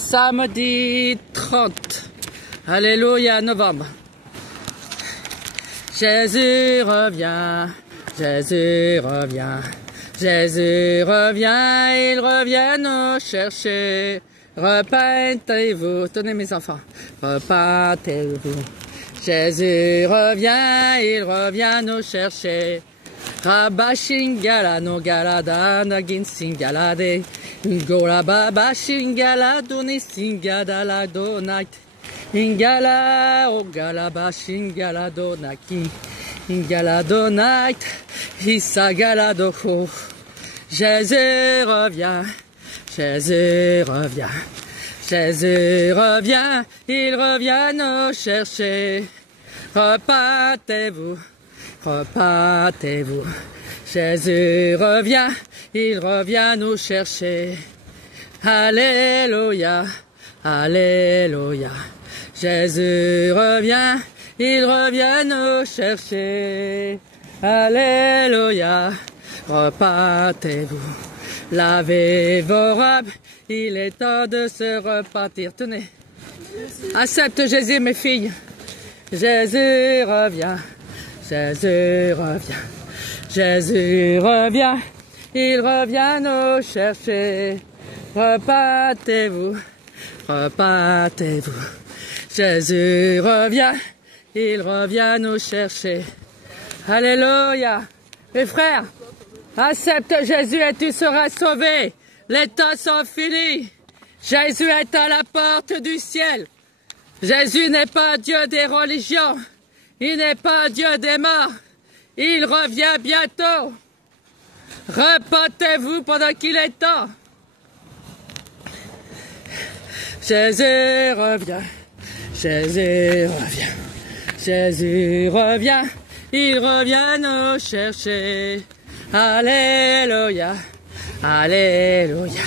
samedi 30. Alléluia, novembre. Jésus revient, Jésus revient, Jésus revient, il revient nous chercher. Repentez-vous, tenez mes enfants, repentez-vous. Jésus revient, il revient nous chercher. Rabashingala no galada nagin singalade. Gola baba shingala doni singada la donat. Ingala o galaba shingala donaki. Ingala donat. Isagala doho. Jésus revient. Jésus revient. Jésus revient. Il revient nous chercher. Repentez-vous. Repentez-vous, Jésus revient, il revient nous chercher. Alléluia, Alléluia, Jésus revient, il revient nous chercher. Alléluia, repentez-vous, lavez vos robes, il est temps de se repentir. Tenez, accepte Jésus mes filles, Jésus revient. Jésus revient, Jésus revient, il revient nous chercher. Repentez-vous, repentez-vous. Jésus revient, il revient nous chercher. Alléluia. Mes frères, accepte Jésus et tu seras sauvé. Les temps sont finis. Jésus est à la porte du ciel. Jésus n'est pas Dieu des religions. Il n'est pas Dieu des morts. Il revient bientôt. Repentez-vous pendant qu'il est temps. Jésus revient. Jésus revient. Jésus revient. Il revient nous chercher. Alléluia. Alléluia.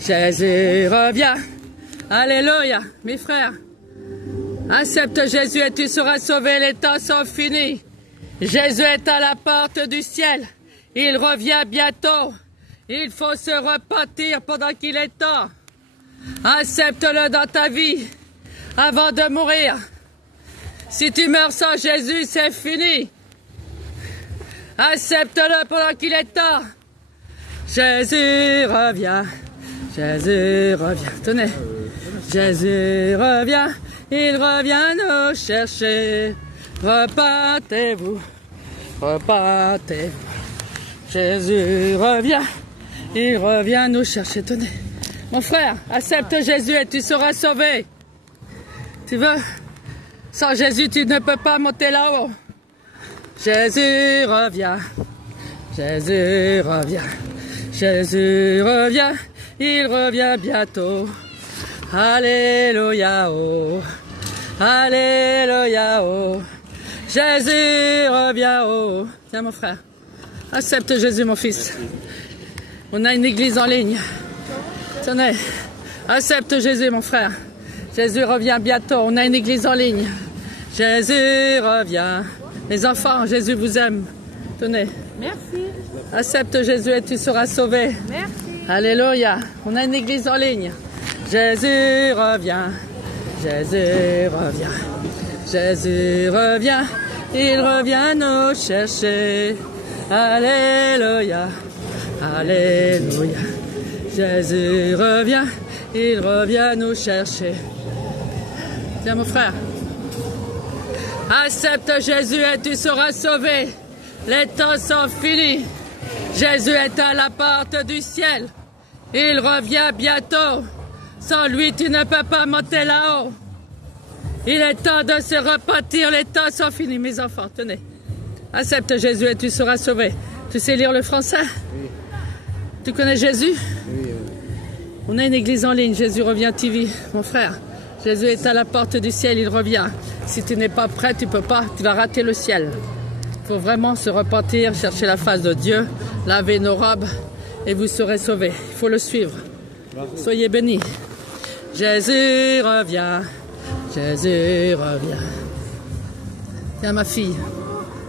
Jésus revient. Alléluia. Mes frères. Accepte Jésus et tu seras sauvé, les temps sont finis. Jésus est à la porte du ciel. Il revient bientôt. Il faut se repentir pendant qu'il est temps. Accepte-le dans ta vie avant de mourir. Si tu meurs sans Jésus, c'est fini. Accepte-le pendant qu'il est temps. Jésus revient. Jésus revient. Tenez. Jésus revient. Il revient nous chercher. Repentez-vous. Repentez-vous. Jésus revient. Il revient nous chercher. Tenez. Mon frère, accepte Jésus et tu seras sauvé. Tu veux? Sans Jésus, tu ne peux pas monter là-haut. Jésus revient. Jésus revient. Jésus revient. Il revient bientôt. Alléluia, oh. Alléluia, oh. Jésus revient, oh. Tiens, mon frère. Accepte Jésus, mon fils. On a une église en ligne. Tenez. Accepte Jésus, mon frère. Jésus revient bientôt. On a une église en ligne. Jésus revient. Les enfants, Jésus vous aime. Tenez. Merci. Accepte Jésus et tu seras sauvé. Merci. Alléluia. On a une église en ligne. Jésus revient. Jésus revient. Jésus revient. Il revient nous chercher. Alléluia. Alléluia. Jésus revient. Il revient nous chercher. Tiens, mon frère. Accepte Jésus et tu seras sauvé. Les temps sont finis. Jésus est à la porte du ciel. Il revient bientôt. Sans lui, tu ne peux pas monter là-haut. Il est temps de se repentir. Les temps sont finis, mes enfants. Tenez. Accepte Jésus et tu seras sauvé. Tu sais lire le français? Oui. Tu connais Jésus? Oui. On a une église en ligne. Jésus revient TV, mon frère. Jésus est à la porte du ciel. Il revient. Si tu n'es pas prêt, tu peux pas. Tu vas rater le ciel. Il faut vraiment se repentir, chercher la face de Dieu, laver nos robes et vous serez sauvés. Il faut le suivre. Soyez bénis. Jésus revient. Jésus revient. Tiens, ma fille.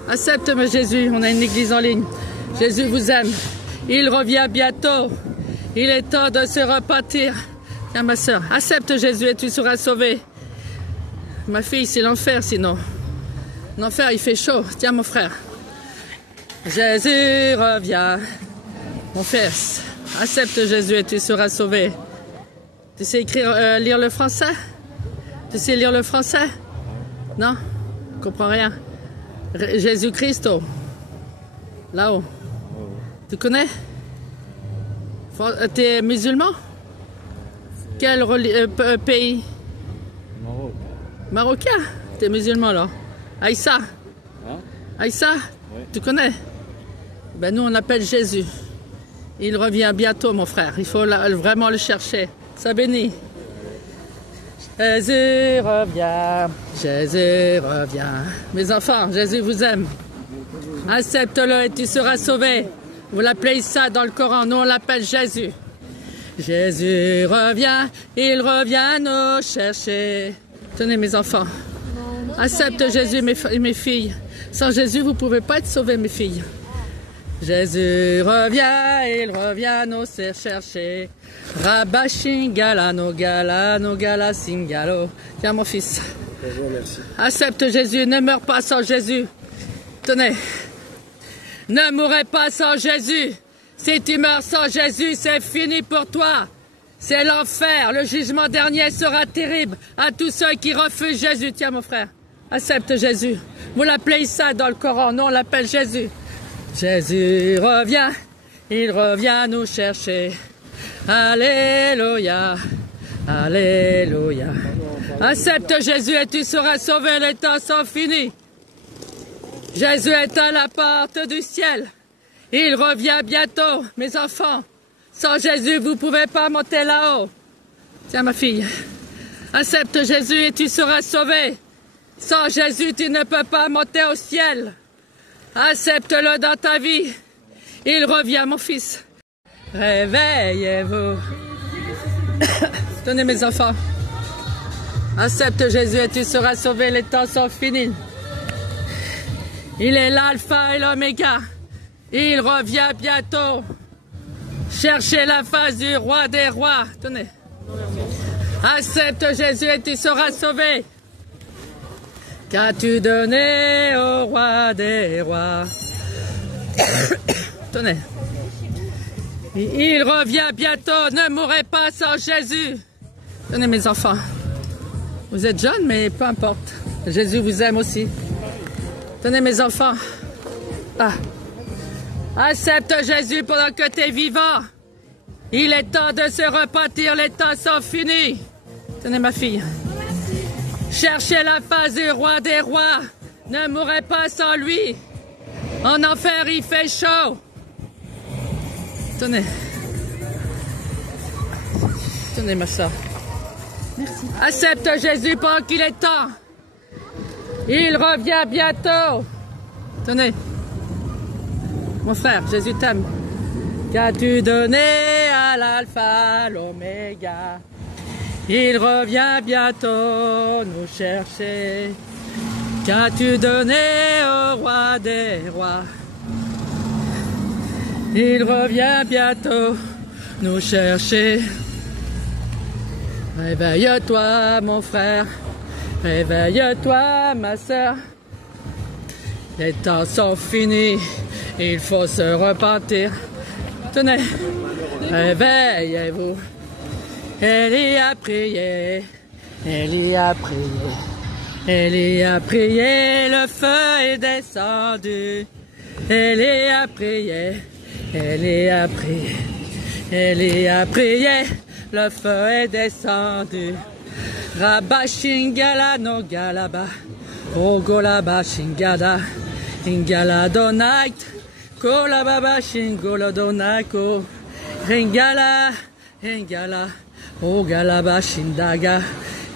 Accepte-moi, Jésus. On a une église en ligne. Jésus vous aime. Il revient bientôt. Il est temps de se repentir. Tiens, ma soeur, accepte Jésus et tu seras sauvée. Ma fille, c'est l'enfer sinon. L'enfer, il fait chaud. Tiens, mon frère. Jésus revient. Mon fils, accepte Jésus et tu seras sauvé. Tu sais lire le français? Tu sais lire le français? Non? Je comprends rien. Jésus-Christ, là-haut. Tu connais? T'es musulman? Quel pays? Maroc. Marocain? T'es musulman là? Aïssa? Hein? Aïssa? Oui. Tu connais? Ben nous on l'appelle Jésus. Il revient bientôt mon frère. Il faut vraiment le chercher. Ça bénit. Jésus revient. Jésus revient. Mes enfants, Jésus vous aime. Accepte-le et tu seras sauvé. Vous l'appelez ça dans le Coran. Nous on l'appelle Jésus. Jésus revient. Il revient nous chercher. Tenez mes enfants. Accepte Jésus mes filles. Sans Jésus vous ne pouvez pas être sauvés mes filles. Jésus revient, il revient nous chercher. Rabba Shingala, no gala, singalo. Tiens mon fils. Bonjour, merci. Accepte Jésus, ne meurs pas sans Jésus. Tenez. Ne mourrez pas sans Jésus. Si tu meurs sans Jésus, c'est fini pour toi. C'est l'enfer. Le jugement dernier sera terrible à tous ceux qui refusent Jésus. Tiens mon frère. Accepte Jésus. Vous l'appelez ça dans le Coran. Nous on l'appelle Jésus. Jésus revient, il revient nous chercher. Alléluia, alléluia. Accepte Jésus et tu seras sauvé, les temps sont finis. Jésus est à la porte du ciel. Il revient bientôt, mes enfants. Sans Jésus, vous ne pouvez pas monter là-haut. Tiens ma fille, accepte Jésus et tu seras sauvé. Sans Jésus, tu ne peux pas monter au ciel. Accepte-le dans ta vie. Il revient, mon fils. Réveillez-vous. Tenez mes enfants. Accepte Jésus et tu seras sauvé. Les temps sont finis. Il est l'alpha et l'oméga. Il revient bientôt. Cherchez la face du roi des rois. Tenez. Accepte Jésus et tu seras sauvé. Qu'as-tu donné au roi des rois? Tenez. Il revient bientôt. Ne mourrez pas sans Jésus. Tenez mes enfants. Vous êtes jeunes, mais peu importe. Jésus vous aime aussi. Tenez mes enfants. Ah. Accepte Jésus pendant que tu es vivant. Il est temps de se repentir. Les temps sont finis. Tenez ma fille. Cherchez la face du roi des rois. Ne mourrez pas sans lui. En enfer, il fait chaud. Tenez. Tenez, ma soeur. Merci. Accepte Jésus pendant qu'il est temps. Il revient bientôt. Tenez. Mon frère, Jésus t'aime. Qu'as-tu donné à l'alpha, l'oméga? Il revient bientôt nous chercher. Qu'as-tu donné au roi des rois? Il revient bientôt nous chercher. Réveille-toi mon frère. Réveille-toi ma soeur. Les temps sont finis. Il faut se repentir. Tenez. Réveillez-vous. Élie a prié, Élie a prié, Élie a prié, le feu est descendu. Élie a prié, Élie a prié, Élie a prié, le feu est descendu. Rabba Shingala no galaba, Ogolaba Shingada, Ingala donait, Kolababa Shingola donako, Ringala, Ringala. O galaba shindaga,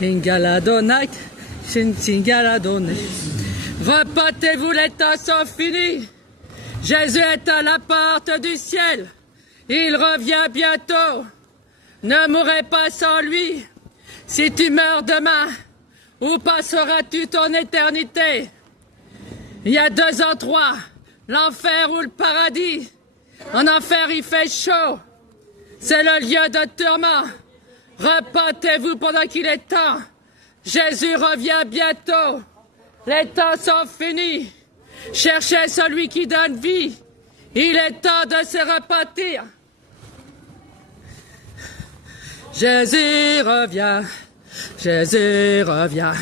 ingala donat, singala donne. Repentez-vous, les temps sont finis. Jésus est à la porte du ciel. Il revient bientôt. Ne mourrez pas sans lui. Si tu meurs demain, où passeras-tu ton éternité? Il y a deux endroits, l'enfer ou le paradis. En enfer, il fait chaud. C'est le lieu de tourment. Repentez-vous pendant qu'il est temps. Jésus revient bientôt. Les temps sont finis. Cherchez celui qui donne vie. Il est temps de se repentir. Jésus revient. Jésus revient.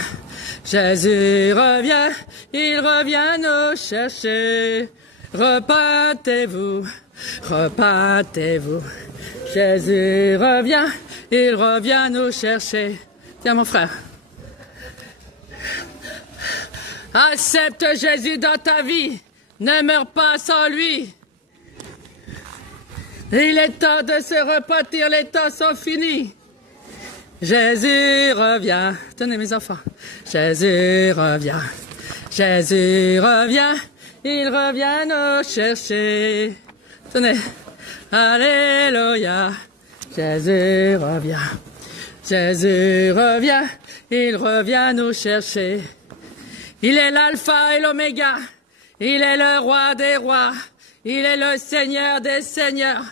Jésus revient. Il revient nous chercher. Repentez-vous. Repentez-vous. Jésus revient. Il revient nous chercher. Tiens mon frère. Accepte Jésus dans ta vie. Ne meurs pas sans lui. Il est temps de se repentir. Les temps sont finis. Jésus revient. Tenez mes enfants. Jésus revient. Jésus revient. Il revient nous chercher. Tenez. Alléluia. Jésus revient. Jésus revient. Il revient nous chercher. Il est l'alpha et l'oméga. Il est le roi des rois. Il est le seigneur des seigneurs.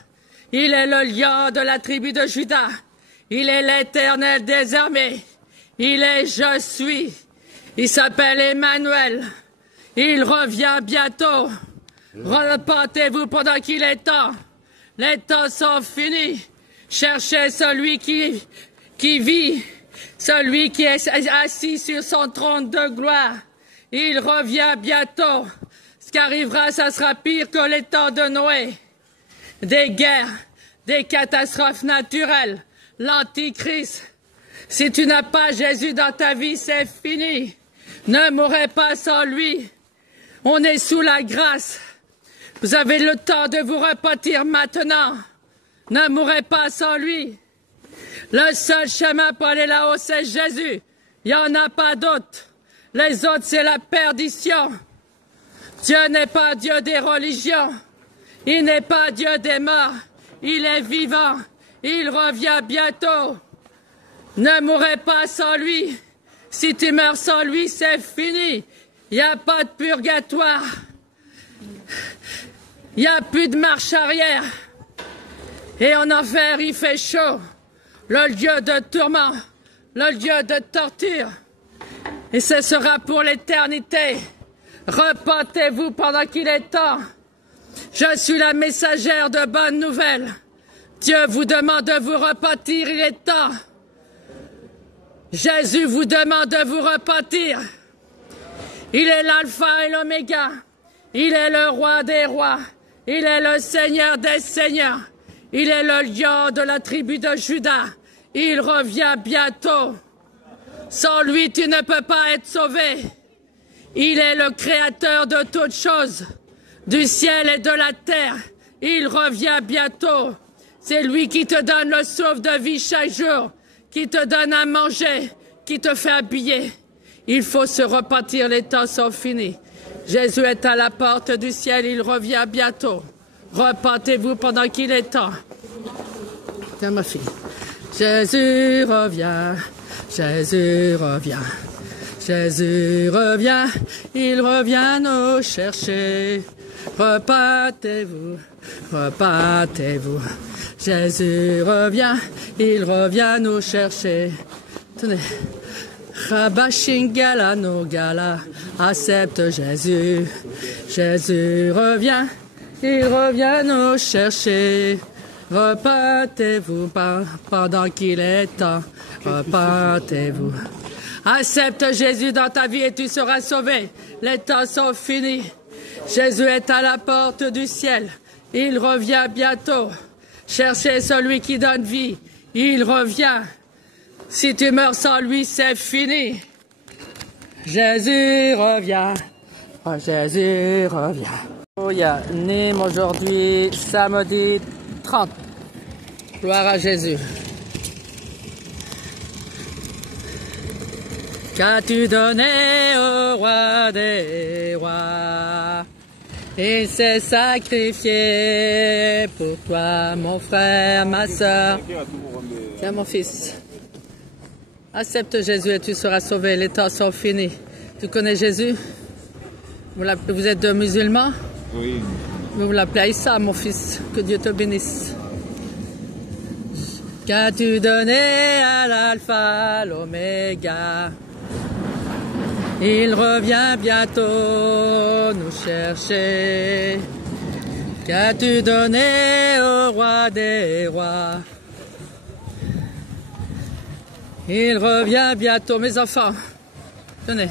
Il est le lion de la tribu de Juda. Il est l'éternel des armées. Il est je suis. Il s'appelle Emmanuel. Il revient bientôt. Repentez-vous pendant qu'il est temps. Les temps sont finis. Cherchez celui qui vit, celui qui est assis sur son trône de gloire. Il revient bientôt. Ce qui arrivera, ça sera pire que les temps de Noé. Des guerres, des catastrophes naturelles, l'antichrist. Si tu n'as pas Jésus dans ta vie, c'est fini. Ne mourrez pas sans lui. On est sous la grâce. Vous avez le temps de vous repentir maintenant. Ne mourrez pas sans lui. Le seul chemin pour aller là-haut, c'est Jésus. Il n'y en a pas d'autre. Les autres, c'est la perdition. Dieu n'est pas Dieu des religions. Il n'est pas Dieu des morts. Il est vivant. Il revient bientôt. Ne mourrez pas sans lui. Si tu meurs sans lui, c'est fini. Il n'y a pas de purgatoire. Il n'y a plus de marche arrière. Et en enfer, il fait chaud. Le lieu de tourment, le lieu de torture. Et ce sera pour l'éternité. Repentez-vous pendant qu'il est temps. Je suis la messagère de bonnes nouvelles. Dieu vous demande de vous repentir, il est temps. Jésus vous demande de vous repentir. Il est l'alpha et l'oméga. Il est le roi des rois. Il est le seigneur des seigneurs. Il est le lion de la tribu de Juda. Il revient bientôt. Sans lui, tu ne peux pas être sauvé. Il est le créateur de toutes choses, du ciel et de la terre. Il revient bientôt. C'est lui qui te donne le souffle de vie chaque jour, qui te donne à manger, qui te fait habiller. Il faut se repentir, les temps sont finis. Jésus est à la porte du ciel, il revient bientôt. Repentez-vous pendant qu'il est temps. Tiens ma fille. Jésus revient, Jésus revient, Jésus revient, il revient nous chercher. Repentez-vous, repentez-vous. Jésus revient, il revient nous chercher. Tenez. Rabashingala no gala, accepte Jésus. Jésus revient, il revient nous chercher. Repentez-vous pendant qu'il est temps. Repentez-vous. Accepte Jésus dans ta vie et tu seras sauvé. Les temps sont finis. Jésus est à la porte du ciel. Il revient bientôt. Cherchez celui qui donne vie. Il revient. Si tu meurs sans lui, c'est fini. Jésus revient. Oh, Jésus revient. Oh, il y a Nîmes aujourd'hui, samedi 30. Gloire à Jésus. Qu'as-tu donné au roi des rois? Il s'est sacrifié pour toi, mon frère, ma soeur. Tiens, mon fils. Accepte Jésus et tu seras sauvé. Les temps sont finis. Tu connais Jésus? Vous êtes musulman? Oui. Vous l'appelez Aïssa, mon fils. Que Dieu te bénisse. Qu'as-tu donné à l'alpha, à l'oméga? Il revient bientôt nous chercher. Qu'as-tu donné au roi des rois? Il revient bientôt, mes enfants. Tenez.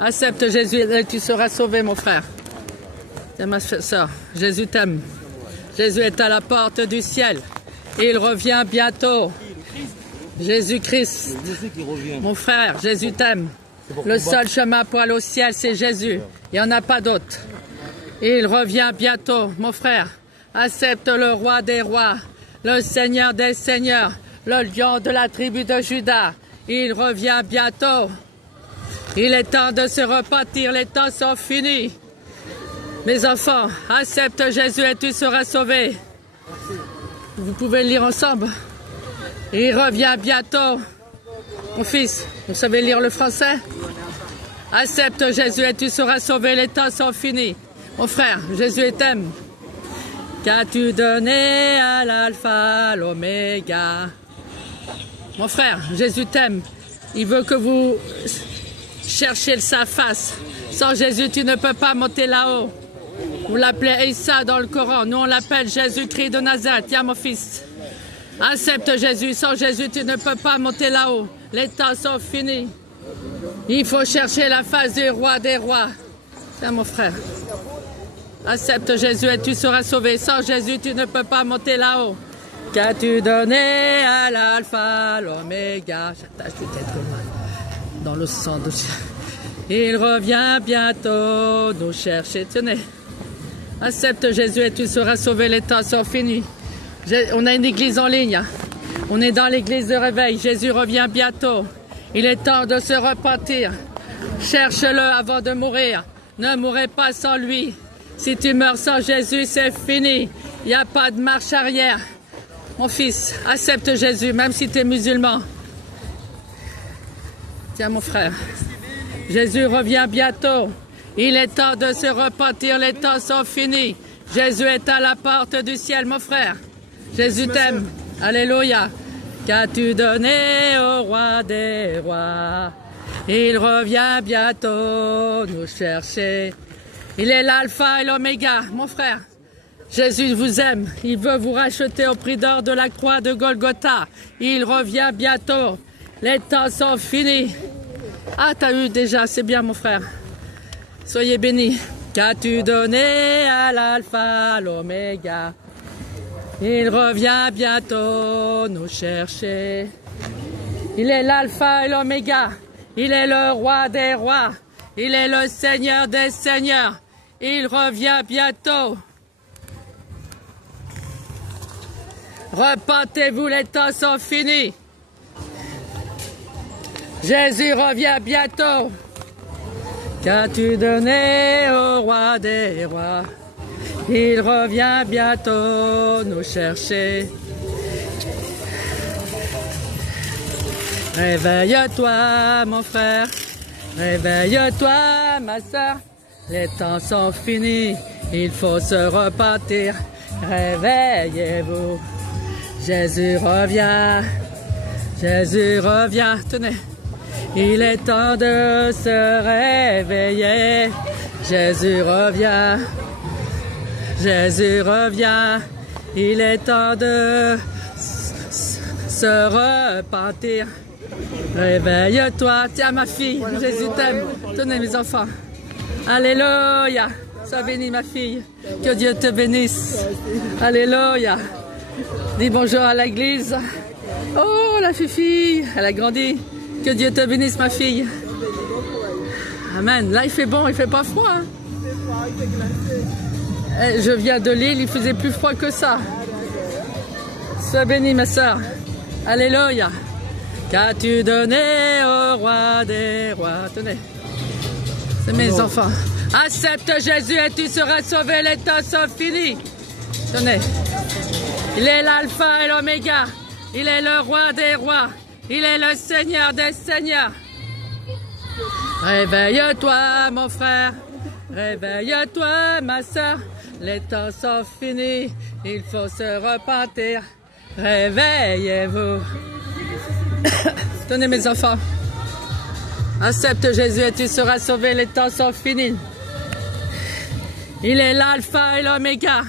Accepte Jésus et tu seras sauvé, mon frère. C'est ma soeur. Jésus t'aime. Jésus est à la porte du ciel. Il revient bientôt. Jésus-Christ. Mon frère, Jésus t'aime. Le seul chemin pour aller au ciel, c'est Jésus. Il n'y en a pas d'autre. Il revient bientôt, mon frère. Accepte le roi des rois, le Seigneur des seigneurs, le lion de la tribu de Juda. Il revient bientôt. Il est temps de se repentir, les temps sont finis. Mes enfants, accepte Jésus et tu seras sauvé. Vous pouvez lire ensemble. Il revient bientôt. Mon fils, vous savez lire le français? Accepte Jésus et tu seras sauvé, les temps sont finis. Mon frère, Jésus t'aime. Qu'as-tu donné à l'alpha, à l'oméga? Mon frère, Jésus t'aime. Il veut que vous cherchiez sa face. Sans Jésus, tu ne peux pas monter là-haut. Vous l'appelez Issa dans le Coran. Nous, on l'appelle Jésus-Christ de Nazareth. Tiens, mon fils. Accepte Jésus. Sans Jésus, tu ne peux pas monter là-haut. Les temps sont finis. Il faut chercher la face du roi des rois. Tiens, mon frère. Accepte Jésus et tu seras sauvé. Sans Jésus, tu ne peux pas monter là-haut. Qu'as-tu donné à l'alpha, à l'oméga? J'attache peut-être dans le sang de... Il revient bientôt nous chercher. Tenez. Accepte Jésus et tu seras sauvé. Les temps sont finis. On a une église en ligne. On est dans l'église de réveil. Jésus revient bientôt. Il est temps de se repentir. Cherche-le avant de mourir. Ne mourrez pas sans lui. Si tu meurs sans Jésus, c'est fini. Il n'y a pas de marche arrière. Mon fils, accepte Jésus, même si tu es musulman. Tiens, mon frère. Jésus revient bientôt. Il est temps de se repentir. Les temps sont finis. Jésus est à la porte du ciel, mon frère. Jésus t'aime. Alléluia. Qu'as-tu donné au roi des rois? Il revient bientôt nous chercher. Il est l'alpha et l'oméga, mon frère. Jésus vous aime. Il veut vous racheter au prix d'or de la croix de Golgotha. Il revient bientôt. Les temps sont finis. Ah, t'as eu déjà, c'est bien, mon frère. Soyez bénis. Qu'as-tu donné à l'alpha, à l'oméga? Il revient bientôt nous chercher. Il est l'alpha et l'oméga. Il est le roi des rois. Il est le Seigneur des seigneurs. Il revient bientôt. Repentez-vous, les temps sont finis. Jésus revient bientôt. Qu'as-tu donné au roi des rois? Il revient bientôt nous chercher. Réveille-toi, mon frère. Réveille-toi, ma soeur. Les temps sont finis. Il faut se repentir. Réveillez-vous. Jésus revient. Jésus revient. Tenez. Il est temps de se réveiller. Jésus revient. Jésus revient. Il est temps de se repentir. Réveille-toi. Tiens, ma fille. Jésus t'aime. Tenez, mes enfants. Alléluia. Sois bénie, ma fille. Que Dieu te bénisse. Alléluia. Dis bonjour à l'église. Oh, la fifi. Elle a grandi. Que Dieu te bénisse, ma fille. Amen. Là, il fait bon, il fait pas froid. Hein? Je viens de l'île, il faisait plus froid que ça. Sois bénie, ma soeur. Alléluia. Qu'as-tu donné au roi des rois? Tenez. C'est mes enfants. Accepte Jésus et tu seras sauvé, les temps sont finis. Tenez. Il est l'alpha et l'oméga. Il est le roi des rois. Il est le Seigneur des seigneurs. Réveille-toi, mon frère. Réveille-toi, ma soeur. Les temps sont finis. Il faut se repentir. Réveillez-vous. Tenez mes enfants. Accepte Jésus et tu seras sauvé, les temps sont finis. Il est l'alpha et l'oméga.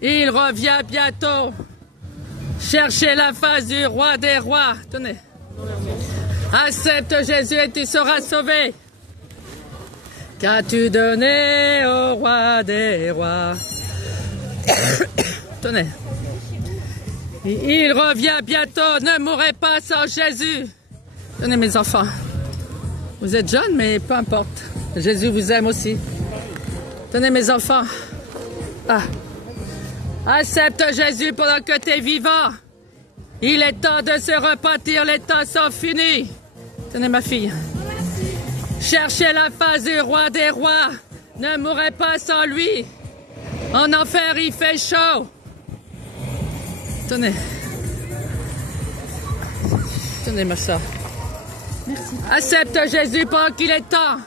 Il revient bientôt. Cherchez la face du roi des rois. Tenez. Accepte Jésus et tu seras sauvé. Qu'as-tu donné au roi des rois? Tenez. Il revient bientôt. Ne mourrez pas sans Jésus. Tenez mes enfants. Vous êtes jeunes, mais peu importe. Jésus vous aime aussi. Tenez mes enfants. Ah. Accepte Jésus pendant que tu es vivant. Il est temps de se repentir, les temps sont finis. Tenez ma fille. Cherchez la face du roi des rois. Ne mourrez pas sans lui. En enfer, il fait chaud. Tenez. Tenez ma soeur. Merci. Accepte Jésus pendant qu'il est temps.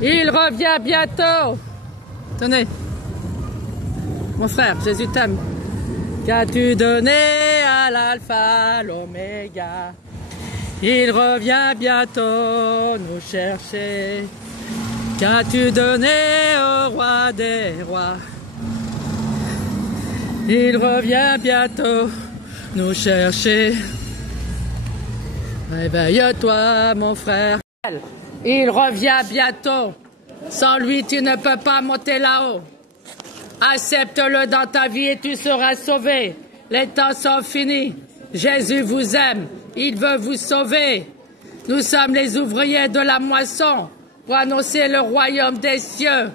Il revient bientôt. Tenez. Mon frère, Jésus t'aime. Qu'as-tu donné à l'alpha, à l'oméga? Il revient bientôt nous chercher. Qu'as-tu donné au roi des rois? Il revient bientôt nous chercher. Réveille-toi, mon frère. Il revient bientôt. Sans lui, tu ne peux pas monter là-haut. Accepte-le dans ta vie et tu seras sauvé. Les temps sont finis. Jésus vous aime. Il veut vous sauver. Nous sommes les ouvriers de la moisson pour annoncer le royaume des cieux.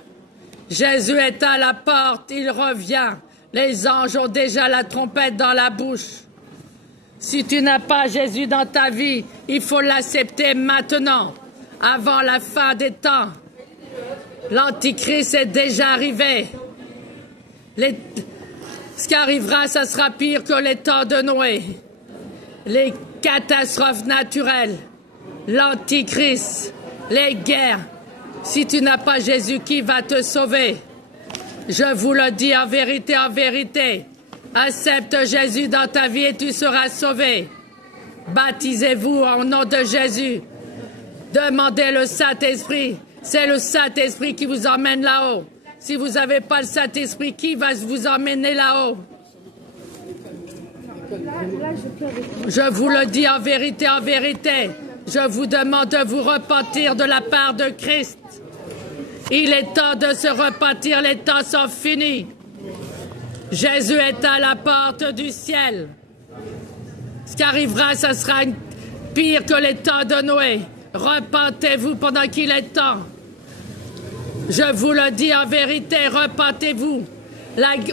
Jésus est à la porte. Il revient. Les anges ont déjà la trompette dans la bouche. Si tu n'as pas Jésus dans ta vie, il faut l'accepter maintenant, avant la fin des temps. L'Antichrist est déjà arrivé. Ce qui arrivera, ça sera pire que les temps de Noé. Les catastrophes naturelles, l'Antichrist, les guerres. Si tu n'as pas Jésus, qui va te sauver? Je vous le dis en vérité, accepte Jésus dans ta vie et tu seras sauvé. Baptisez-vous au nom de Jésus. Demandez le Saint-Esprit. C'est le Saint-Esprit qui vous emmène là-haut. Si vous n'avez pas le Saint-Esprit, qui va vous emmener là-haut? Je vous le dis en vérité, je vous demande de vous repentir de la part de Christ. Il est temps de se repentir, les temps sont finis. Jésus est à la porte du ciel. Ce qui arrivera, ça sera pire que les temps de Noé. Repentez-vous pendant qu'il est temps. Je vous le dis en vérité, repentez-vous.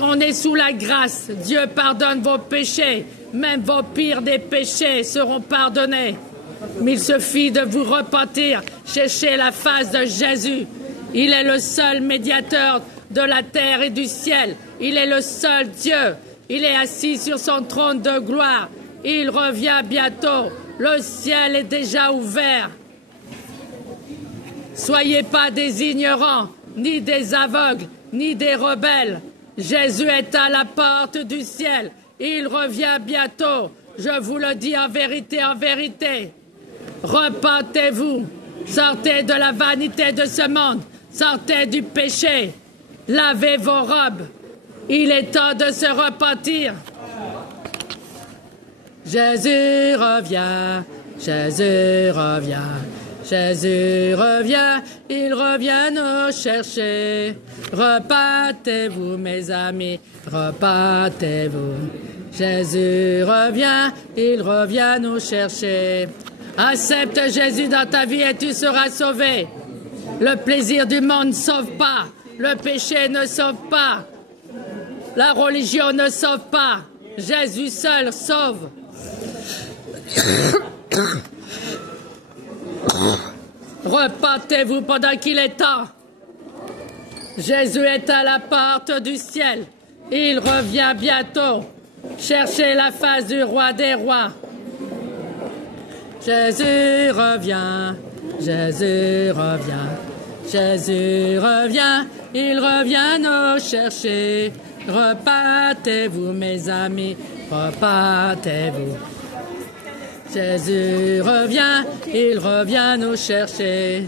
On est sous la grâce. Dieu pardonne vos péchés. Même vos pires des péchés seront pardonnés. Mais il suffit de vous repentir. Cherchez la face de Jésus. Il est le seul médiateur de la terre et du ciel. Il est le seul Dieu. Il est assis sur son trône de gloire. Il revient bientôt. Le ciel est déjà ouvert. Soyez pas des ignorants, ni des aveugles, ni des rebelles. Jésus est à la porte du ciel. Il revient bientôt. Je vous le dis en vérité, Repentez-vous. Sortez de la vanité de ce monde. Sortez du péché. Lavez vos robes. Il est temps de se repentir. Jésus revient. Jésus revient. Jésus revient, il revient nous chercher. Repentez-vous, mes amis, repentez-vous. Jésus revient, il revient nous chercher. Accepte Jésus dans ta vie et tu seras sauvé. Le plaisir du monde ne sauve pas. Le péché ne sauve pas. La religion ne sauve pas. Jésus seul sauve. Repentez-vous pendant qu'il est temps. Jésus est à la porte du ciel. Il revient bientôt. Cherchez la face du roi des rois. Jésus revient. Jésus revient. Jésus revient. Il revient nous chercher. Repentez-vous, mes amis. repentez-vous. Jésus revient, il revient nous chercher.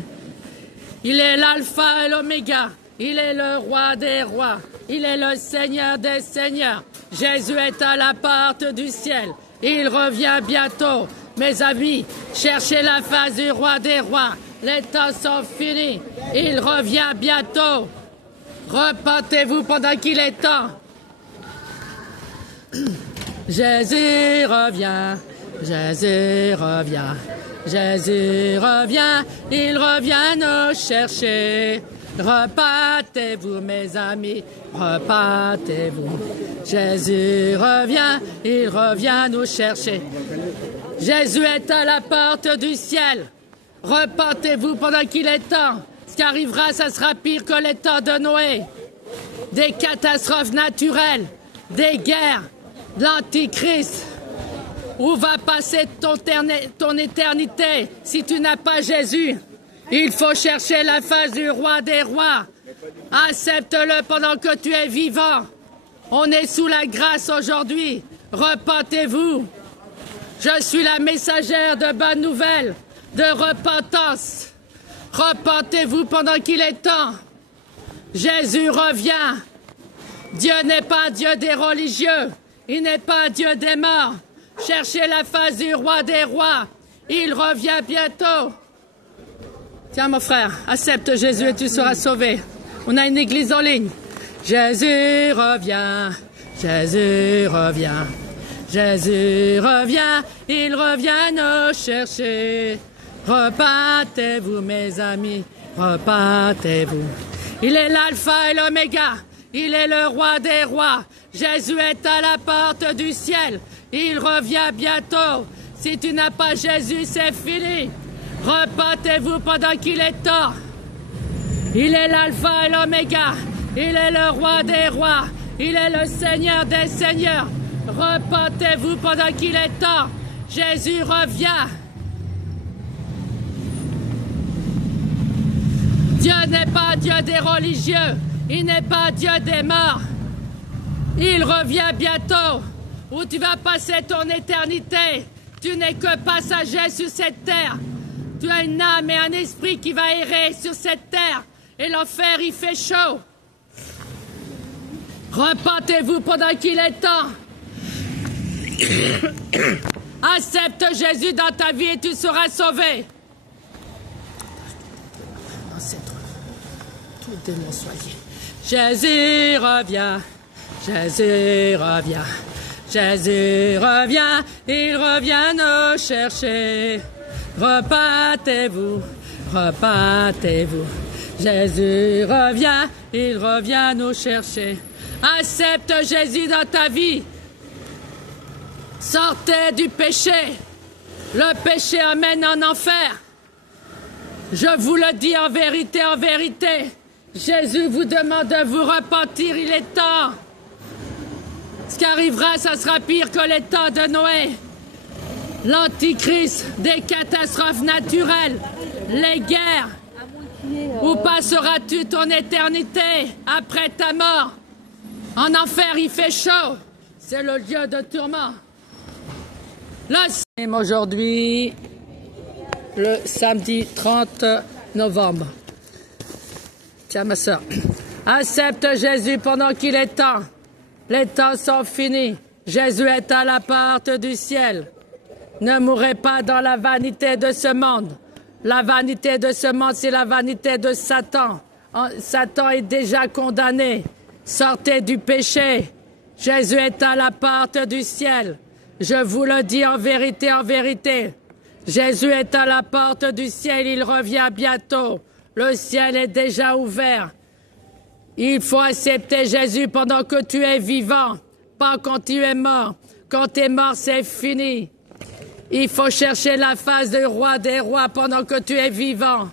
Il est l'alpha et l'oméga, il est le roi des rois, il est le Seigneur des seigneurs. Jésus est à la porte du ciel, il revient bientôt. Mes amis, cherchez la face du roi des rois, les temps sont finis, il revient bientôt. Repentez-vous pendant qu'il est temps. Jésus revient, Jésus revient, Jésus revient, il revient nous chercher. Repentez-vous mes amis, repentez-vous. Jésus revient, il revient nous chercher. Jésus est à la porte du ciel. Repentez-vous pendant qu'il est temps. Ce qui arrivera, ça sera pire que les temps de Noé. Des catastrophes naturelles, des guerres, de l'Antichrist. Où va passer ton éternité si tu n'as pas Jésus? Il faut chercher la face du roi des rois. Accepte-le pendant que tu es vivant. On est sous la grâce aujourd'hui. Repentez-vous. Je suis la messagère de bonnes nouvelles, de repentance. Repentez-vous pendant qu'il est temps. Jésus revient. Dieu n'est pas Dieu des religieux. Il n'est pas Dieu des morts. Cherchez la face du roi des rois. Il revient bientôt. Tiens, mon frère, accepte Jésus et tu seras sauvé. On a une église en ligne. Jésus revient. Jésus revient. Jésus revient. Il revient nous chercher. Repentez-vous, mes amis. Repentez-vous. Il est l'alpha et l'oméga. Il est le roi des rois. Jésus est à la porte du ciel. Il revient bientôt. Si tu n'as pas Jésus, c'est fini. Repentez-vous pendant qu'il est temps. Il est l'alpha et l'oméga. Il est le roi des rois. Il est le Seigneur des seigneurs. Repentez-vous pendant qu'il est temps. Jésus revient. Dieu n'est pas Dieu des religieux. Il n'est pas Dieu des morts. Il revient bientôt. Où tu vas passer ton éternité. Tu n'es que passager sur cette terre. Tu as une âme et un esprit qui va errer sur cette terre. Et l'enfer, il fait chaud. Repentez-vous pendant qu'il est temps. Accepte Jésus dans ta vie et tu seras sauvé. Tous les démons soient liés. Jésus revient. Jésus revient. Jésus revient. Il revient nous chercher. Repentez-vous. Repentez-vous. Jésus revient. Il revient nous chercher. Accepte Jésus dans ta vie. Sortez du péché. Le péché amène en enfer. Je vous le dis en vérité, en vérité. Jésus vous demande de vous repentir, il est temps. Ce qui arrivera, ça sera pire que les temps de Noé. L'Antichrist, des catastrophes naturelles, les guerres. Où passeras-tu ton éternité après ta mort? En enfer, il fait chaud. C'est le lieu de tourment. Aujourd'hui, le samedi 30 novembre. Tiens, ma soeur. Accepte Jésus pendant qu'il est temps. Les temps sont finis. Jésus est à la porte du ciel. Ne mourrez pas dans la vanité de ce monde. La vanité de ce monde, c'est la vanité de Satan. Satan est déjà condamné. Sortez du péché. Jésus est à la porte du ciel. Je vous le dis en vérité, en vérité. Jésus est à la porte du ciel, il revient bientôt. Le ciel est déjà ouvert. Il faut accepter Jésus pendant que tu es vivant, pas quand tu es mort. Quand tu es mort, c'est fini. Il faut chercher la face du roi des rois pendant que tu es vivant.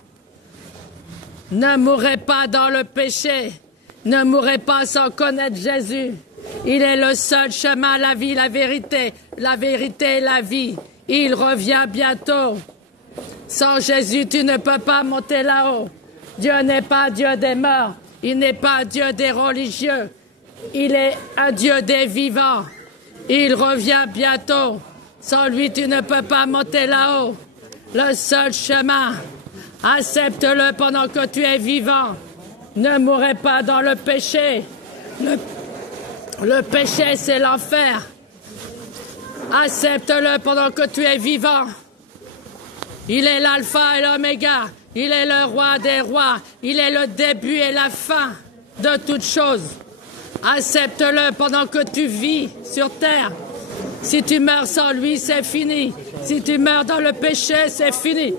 Ne mourrez pas dans le péché. Ne mourrez pas sans connaître Jésus. Il est le seul chemin, la vie, la vérité et la vie. Il revient bientôt. Sans Jésus, tu ne peux pas monter là-haut. Dieu n'est pas Dieu des morts. Il n'est pas Dieu des religieux. Il est un Dieu des vivants. Il revient bientôt. Sans lui, tu ne peux pas monter là-haut. Le seul chemin, accepte-le pendant que tu es vivant. Ne mourrez pas dans le péché. Le péché, c'est l'enfer. Accepte-le pendant que tu es vivant. Il est l'alpha et l'oméga. Il est le roi des rois. Il est le début et la fin de toutes choses. Accepte-le pendant que tu vis sur terre. Si tu meurs sans lui, c'est fini. Si tu meurs dans le péché, c'est fini.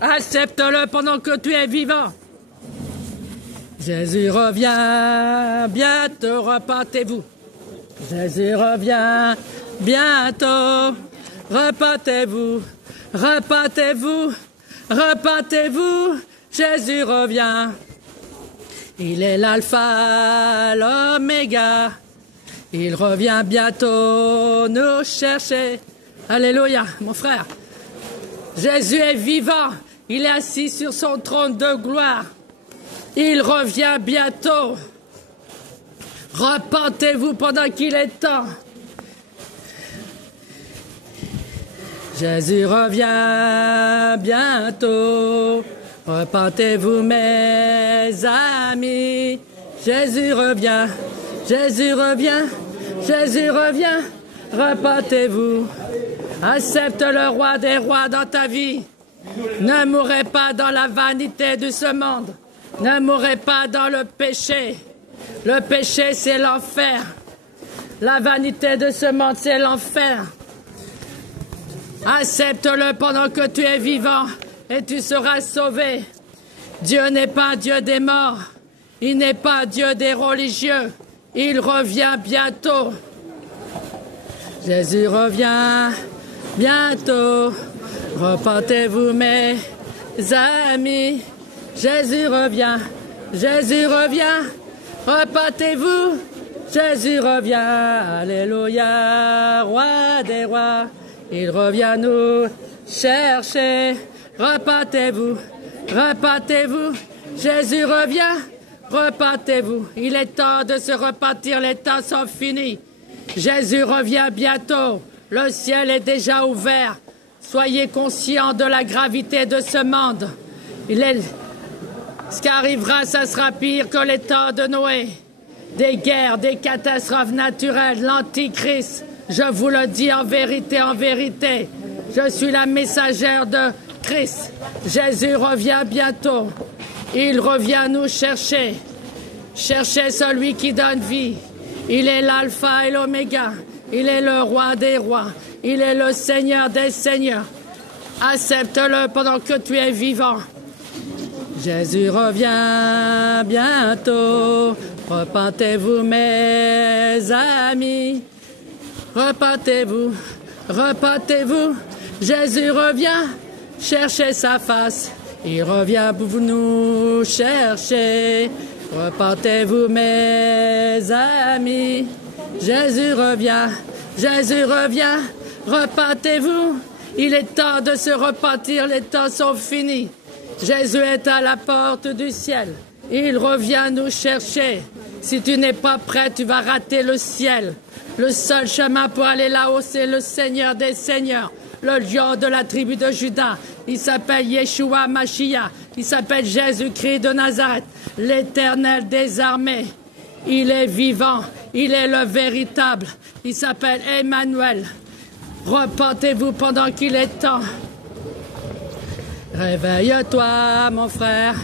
Accepte-le pendant que tu es vivant. Jésus revient, bientôt repentez-vous. Jésus revient, bientôt repentez-vous. Repentez-vous, repentez-vous. Jésus revient. Il est l'alpha, l'oméga. Il revient bientôt nous chercher. Alléluia, mon frère. Jésus est vivant. Il est assis sur son trône de gloire. Il revient bientôt. Repentez-vous pendant qu'il est temps. Jésus revient bientôt. Repentez-vous, mes amis. Jésus revient. Jésus revient. Jésus revient. Repentez-vous. Accepte le roi des rois dans ta vie. Ne mourrez pas dans la vanité de ce monde. Ne mourrez pas dans le péché. Le péché, c'est l'enfer. La vanité de ce monde, c'est l'enfer. Accepte-le pendant que tu es vivant et tu seras sauvé. Dieu n'est pas Dieu des morts. Il n'est pas Dieu des religieux. Il revient bientôt. Jésus revient bientôt. Repentez-vous, mes amis. Jésus revient. Jésus revient. Repentez-vous. Jésus revient. Alléluia. Roi des rois. Il revient nous chercher. Repentez-vous. Repentez-vous. Jésus revient. Repentez-vous. Il est temps de se repentir. Les temps sont finis. Jésus revient bientôt. Le ciel est déjà ouvert. Soyez conscients de la gravité de ce monde. Ce qui arrivera, ça sera pire que les temps de Noé. Des guerres, des catastrophes naturelles, l'Antichrist. Je vous le dis en vérité, en vérité. Je suis la messagère de Christ. Jésus revient bientôt. Il revient nous chercher. Cherchez celui qui donne vie. Il est l'alpha et l'oméga. Il est le roi des rois. Il est le Seigneur des seigneurs. Accepte-le pendant que tu es vivant. Jésus revient bientôt. Repentez-vous, mes amis. Repentez-vous. Repentez-vous. Jésus revient. Cherchez sa face. Il revient pour nous chercher. Repentez-vous, mes amis. Jésus revient. Jésus revient. Repentez-vous. Il est temps de se repentir. Les temps sont finis. Jésus est à la porte du ciel. Il revient nous chercher. Si tu n'es pas prêt, tu vas rater le ciel. Le seul chemin pour aller là-haut, c'est le Seigneur des seigneurs. Le lion de la tribu de Juda. Il s'appelle Yeshua Mashiach. Il s'appelle Jésus-Christ de Nazareth. L'Éternel des armées. Il est vivant. Il est le véritable. Il s'appelle Emmanuel. Repentez-vous pendant qu'il est temps. Réveille-toi, mon frère.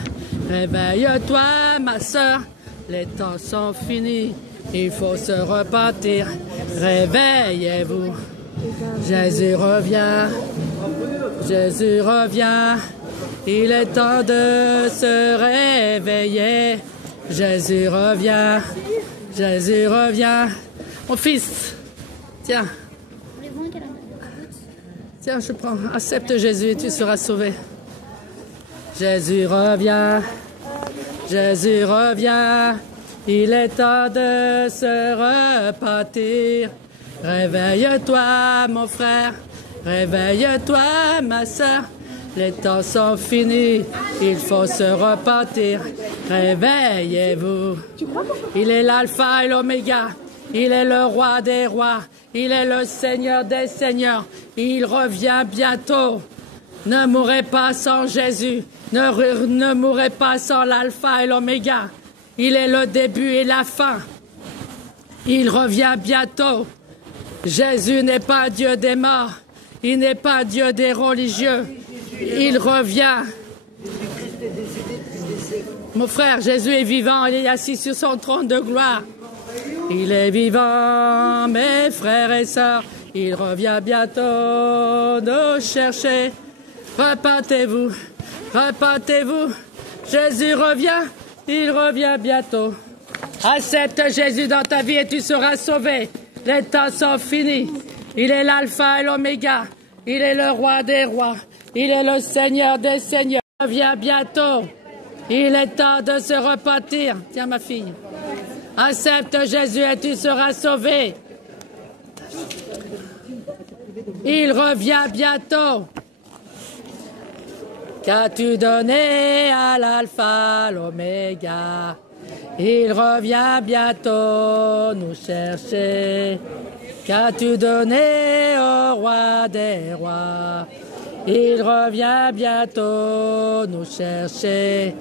Réveille-toi, ma sœur. Les temps sont finis. Il faut se repentir. Réveillez-vous. Jésus revient. Jésus revient. Il est temps de se réveiller. Jésus revient. Jésus revient. Mon fils, tiens. Tiens, je prends. Accepte Jésus et tu seras sauvé. Jésus revient. Jésus revient. Il est temps de se repentir. Réveille-toi, mon frère. Réveille-toi, ma sœur. les temps sont finis, il faut se repentir. Réveillez-vous. Il est l'alpha et l'oméga, il est le roi des rois, il est le Seigneur des seigneurs, il revient bientôt. Ne mourrez pas sans Jésus, ne mourrez pas sans l'alpha et l'oméga. Il est le début et la fin. Il revient bientôt. Jésus n'est pas Dieu des morts, il n'est pas Dieu des religieux. Il revient. Mon frère, Jésus est vivant, il est assis sur son trône de gloire. Il est vivant, mes frères et sœurs, il revient bientôt nous chercher. Repentez-vous, repentez-vous, Jésus revient, il revient bientôt. Accepte Jésus dans ta vie et tu seras sauvé. Les temps sont finis. Il est l'alpha et l'oméga, il est le roi des rois, il est le Seigneur des seigneurs. Il revient bientôt. Il est temps de se repentir. Tiens ma fille. Accepte Jésus et tu seras sauvé. Il revient bientôt. Qu'as-tu donné à l'alpha, l'oméga? Il revient bientôt nous chercher. Qu'as-tu donné au roi des rois? Il revient bientôt nous chercher.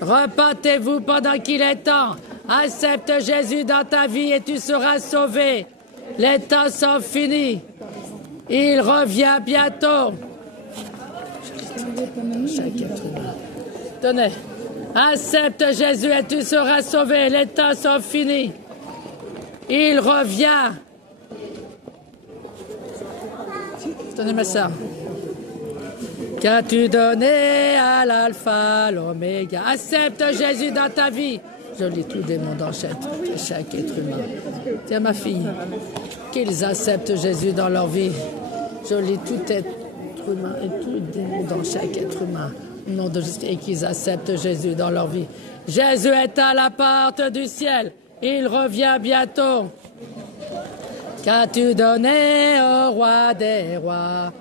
Repentez-vous pendant qu'il est temps. Accepte Jésus dans ta vie et tu seras sauvé. Les temps sont finis. Il revient bientôt. Tenez. Accepte Jésus et tu seras sauvé. Les temps sont finis. Il revient. Tenez ma soeur. Qu'as-tu donné à l'alpha, l'oméga? Accepte Jésus dans ta vie. Je lis tout démon dans chaque être humain. Tiens ma fille, qu'ils acceptent Jésus dans leur vie. Je lis tout être humain et tout démon dans chaque être humain. Au nom de Jésus, et qu'ils acceptent Jésus dans leur vie. Jésus est à la porte du ciel. Il revient bientôt. Qu'as-tu donné au roi des rois?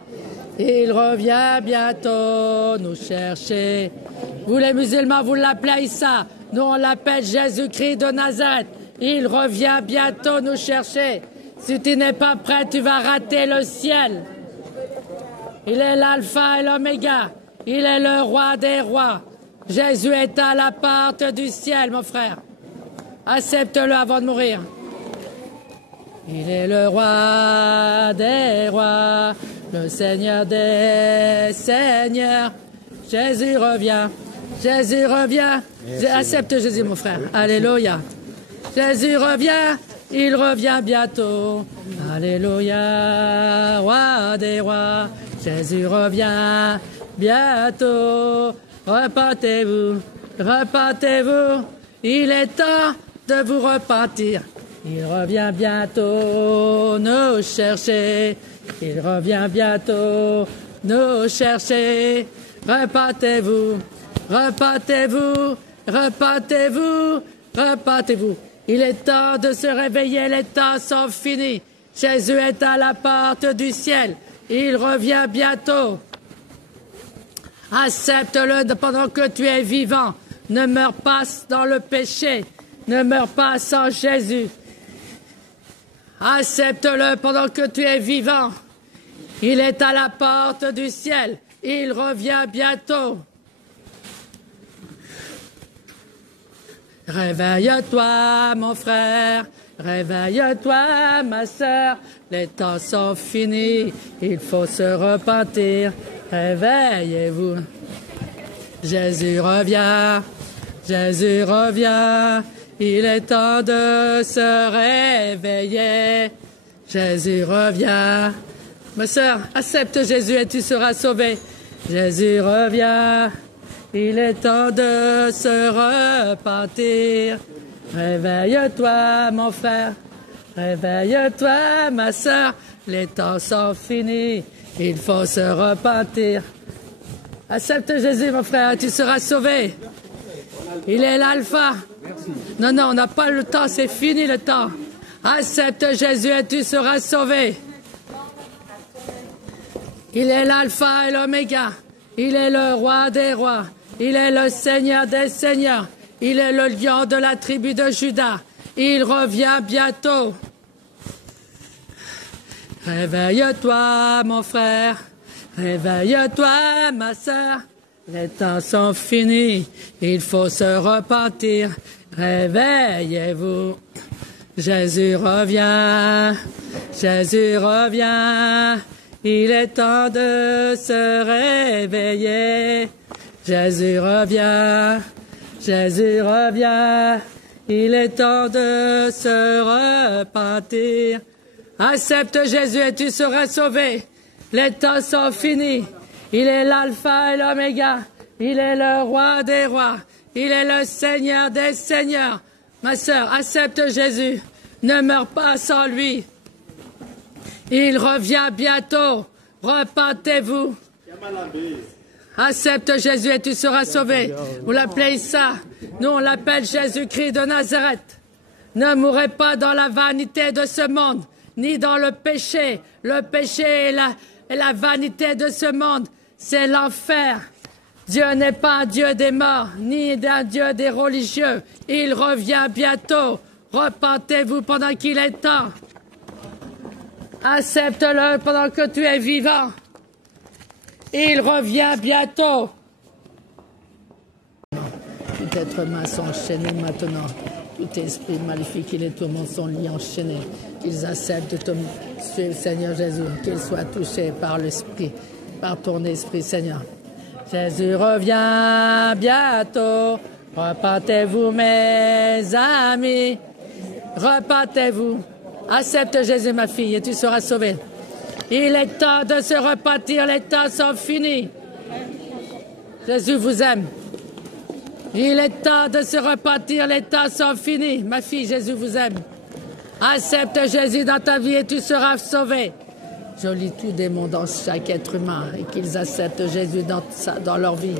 Il revient bientôt nous chercher. Vous les musulmans, vous l'appelez Issa. Nous, on l'appelle Jésus-Christ de Nazareth. Il revient bientôt nous chercher. Si tu n'es pas prêt, tu vas rater le ciel. Il est l'alpha et l'oméga. Il est le roi des rois. Jésus est à la porte du ciel, mon frère. Accepte-le avant de mourir. Il est le roi des rois, le Seigneur des seigneurs. Jésus revient. Jésus revient. Accepte Jésus, mon frère. Alléluia. Jésus revient. Il revient bientôt. Alléluia. Roi des rois. Jésus revient bientôt. Repentez-vous. Repentez-vous. Il est temps de vous repentir. Il revient bientôt nous chercher. Il revient bientôt nous chercher. Repentez-vous, repentez-vous, repentez-vous, repentez-vous. Il est temps de se réveiller, les temps sont finis. Jésus est à la porte du ciel. Il revient bientôt. Accepte-le pendant que tu es vivant. Ne meurs pas dans le péché. Ne meurs pas sans Jésus. Accepte-le pendant que tu es vivant. Il est à la porte du ciel. Il revient bientôt. Réveille-toi, mon frère. Réveille-toi, ma sœur. Les temps sont finis. Il faut se repentir. Réveillez-vous. Jésus revient. Jésus revient. Il est temps de se réveiller. Jésus revient. Ma sœur, accepte Jésus et tu seras sauvé. Jésus revient. Il est temps de se repentir. Réveille-toi, mon frère. Réveille-toi, ma sœur. Les temps sont finis. Il faut se repentir. Accepte Jésus, mon frère, tu seras sauvé. Il est l'alpha. Non, non, on n'a pas le temps, c'est fini le temps. Accepte Jésus et tu seras sauvé. Il est l'alpha et l'oméga. Il est le roi des rois. Il est le Seigneur des seigneurs. Il est le lion de la tribu de Juda. Il revient bientôt. Réveille-toi, mon frère. Réveille-toi, ma sœur. Les temps sont finis. Il faut se repentir. Réveillez-vous. Jésus revient. Jésus revient. Il est temps de se réveiller. Jésus revient. Jésus revient. Il est temps de se repentir. Accepte Jésus et tu seras sauvé. Les temps sont finis. Il est l'alpha et l'oméga. Il est le roi des rois. Il est le Seigneur des seigneurs. Ma sœur, accepte Jésus. Ne meurs pas sans lui. Il revient bientôt. Repentez-vous. Accepte Jésus et tu seras sauvé. Vous l'appelez ça. Nous, on l'appelle Jésus-Christ de Nazareth. Ne mourrez pas dans la vanité de ce monde, ni dans le péché. Le péché et la vanité de ce monde, c'est l'enfer. Dieu n'est pas un Dieu des morts, ni un Dieu des religieux. Il revient bientôt. Repentez-vous pendant qu'il est temps. Accepte-le pendant que tu es vivant. Il revient bientôt. Tout être humain sont enchaînés maintenant. Tout esprit maléfique et les tourments sont liés, enchaînés. Qu'ils acceptent de te suivre, Seigneur Jésus. Qu'ils soient touchés par l'esprit, par ton esprit, Seigneur. Jésus revient bientôt. Repentez-vous, mes amis. Repentez-vous. Accepte Jésus, ma fille, et tu seras sauvée. Il est temps de se repentir, les temps sont finis. Jésus vous aime. Il est temps de se repentir, les temps sont finis. Ma fille, Jésus vous aime. Accepte Jésus dans ta vie et tu seras sauvé. Je lis tout démon dans chaque être humain et qu'ils acceptent Jésus dans leur vie.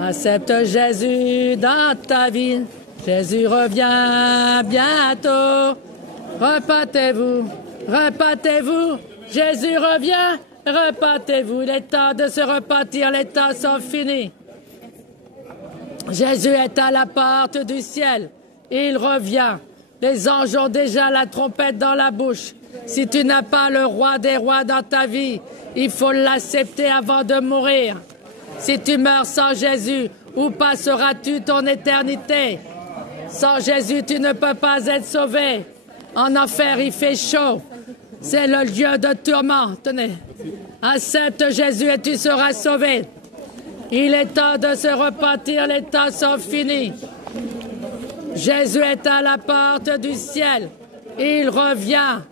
Accepte Jésus dans ta vie. Jésus revient bientôt. Repentez-vous. Repentez-vous, Jésus revient, repentez-vous, il est temps de se repentir, les temps sont finis. Jésus est à la porte du ciel, il revient, les anges ont déjà la trompette dans la bouche. Si tu n'as pas le roi des rois dans ta vie, il faut l'accepter avant de mourir. Si tu meurs sans Jésus, où passeras-tu ton éternité? Sans Jésus, tu ne peux pas être sauvé. En enfer, il fait chaud. C'est le lieu de tourment. Tenez. Accepte Jésus et tu seras sauvé. Il est temps de se repentir, les temps sont finis. Jésus est à la porte du ciel. Il revient.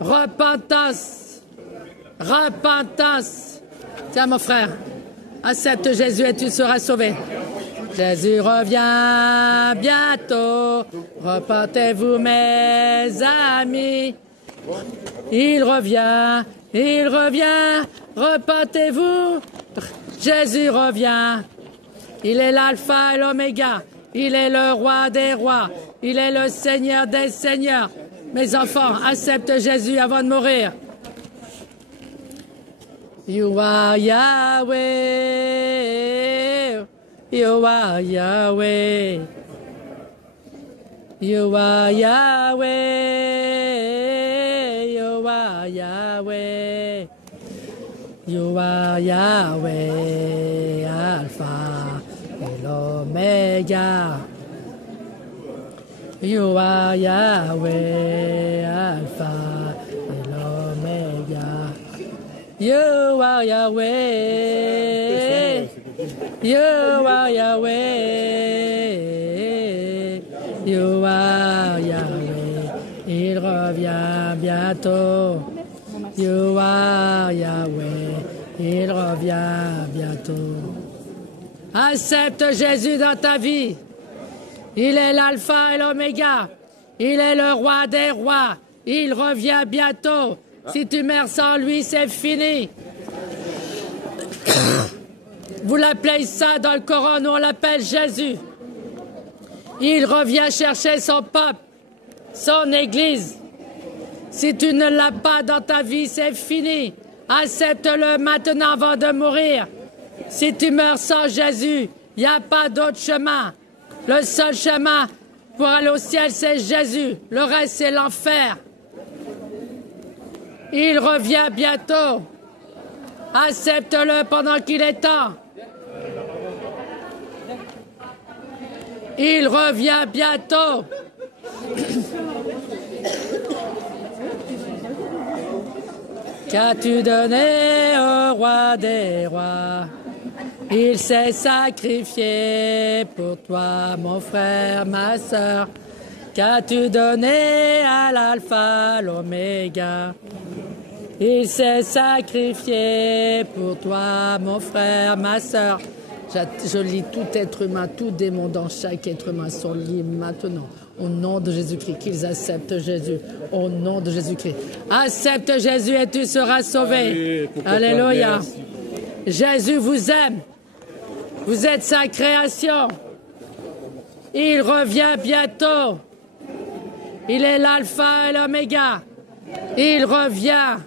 Repentance. Repentance. Tiens, mon frère. Accepte Jésus et tu seras sauvé. Jésus revient bientôt. Repentez-vous, mes amis. Il revient, repentez-vous. Jésus revient. Il est l'alpha et l'oméga. Il est le roi des rois. Il est le Seigneur des seigneurs. Mes enfants, acceptent Jésus avant de mourir. You are Yahweh. You are Yahweh. You are Yahweh. You are Yahweh. You are Yahweh. Alpha et l'Oméga. You are Yahweh. Alpha et l'Oméga. You are Yahweh. You are Yahweh. You are Yahweh. Il revient bientôt. You are Yahweh. Il revient bientôt. Accepte Jésus dans ta vie. Il est l'alpha et l'oméga. Il est le roi des rois. Il revient bientôt. Si tu meurs sans lui, c'est fini. Vous l'appelez ça dans le Coran, nous on l'appelle Jésus. Il revient chercher son peuple, son église. Si tu ne l'as pas dans ta vie, c'est fini. Accepte-le maintenant avant de mourir. Si tu meurs sans Jésus, il n'y a pas d'autre chemin. Le seul chemin pour aller au ciel, c'est Jésus. Le reste, c'est l'enfer. Il revient bientôt. Accepte-le pendant qu'il est temps. Il revient bientôt. Qu'as-tu donné au roi des rois? Il s'est sacrifié pour toi, mon frère, ma sœur. Qu'as-tu donné à l'alpha, l'oméga? Il s'est sacrifié pour toi, mon frère, ma sœur. Je lis tout être humain, tout démon dans chaque être humain sont liés maintenant. Au nom de Jésus-Christ, qu'ils acceptent Jésus. Au nom de Jésus-Christ. Accepte Jésus et tu seras sauvé. Alléluia. Jésus vous aime. Vous êtes sa création. Il revient bientôt. Il est l'alpha et l'oméga. Il revient.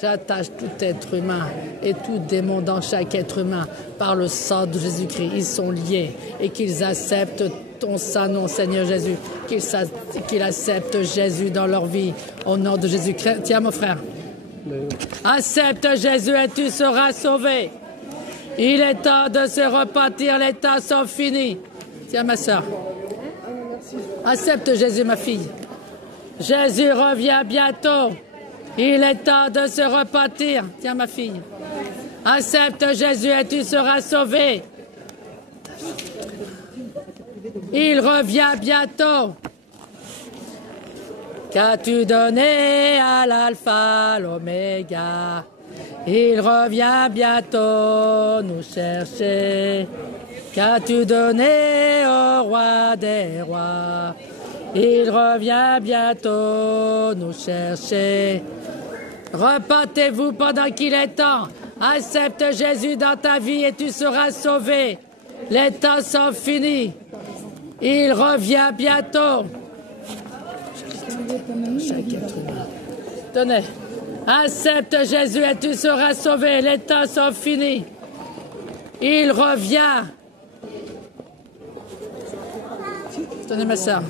J'attache tout être humain et tout démon dans chaque être humain par le sang de Jésus-Christ. Ils sont liés et qu'ils acceptent ton saint nom, Seigneur Jésus. Qu'ils acceptent Jésus dans leur vie. Au nom de Jésus-Christ. Tiens, mon frère. Accepte Jésus et tu seras sauvé. Il est temps de se repentir. Les temps sont finis. Tiens, ma soeur. Accepte Jésus, ma fille. Jésus revient bientôt. Il est temps de se repentir. Tiens, ma fille. Accepte Jésus et tu seras sauvé. Il revient bientôt. Qu'as-tu donné à l'alpha, l'oméga? Il revient bientôt nous chercher. Qu'as-tu donné au roi des rois? Il revient bientôt nous chercher. Repentez-vous pendant qu'il est temps. Accepte Jésus dans ta vie et tu seras sauvé. Les temps sont finis. Il revient bientôt. Chaque être humain. Tenez. Accepte Jésus et tu seras sauvé. Les temps sont finis. Il revient. Tenez ma soeur.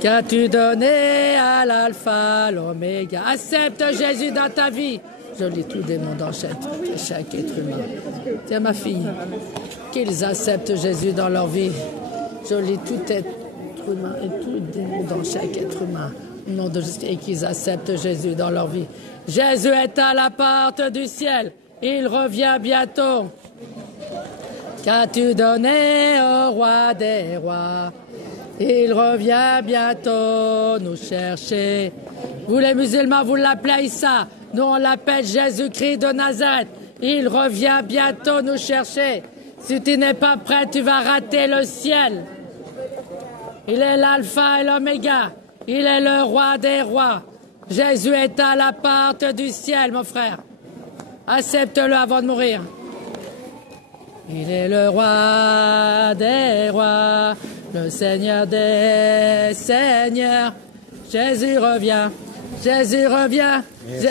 Qu'as-tu donné à l'alpha, l'oméga? Accepte Jésus dans ta vie. Je lis tout démon dans chaque être humain. Tiens ma fille, qu'ils acceptent Jésus dans leur vie. Je lis tout être humain et tout démon dans chaque être humain. Au nom de Jésus, et qu'ils acceptent Jésus dans leur vie. Jésus est à la porte du ciel. Il revient bientôt. Qu'as-tu donné au roi des rois? Il revient bientôt nous chercher. Vous les musulmans, vous l'appelez ça. Nous, on l'appelle Jésus-Christ de Nazareth. Il revient bientôt nous chercher. Si tu n'es pas prêt, tu vas rater le ciel. Il est l'alpha et l'oméga. Il est le roi des rois. Jésus est à la porte du ciel, mon frère. Accepte-le avant de mourir. Il est le roi des rois, le Seigneur des seigneurs. Jésus revient. Jésus revient.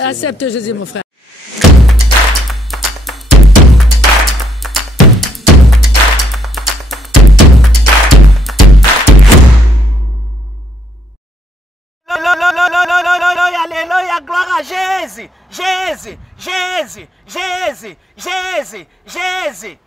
Accepte Jésus, mon frère. Alléluia, gloire à Jésus. Jésus, Jésus, Jésus, Jésus, Jésus.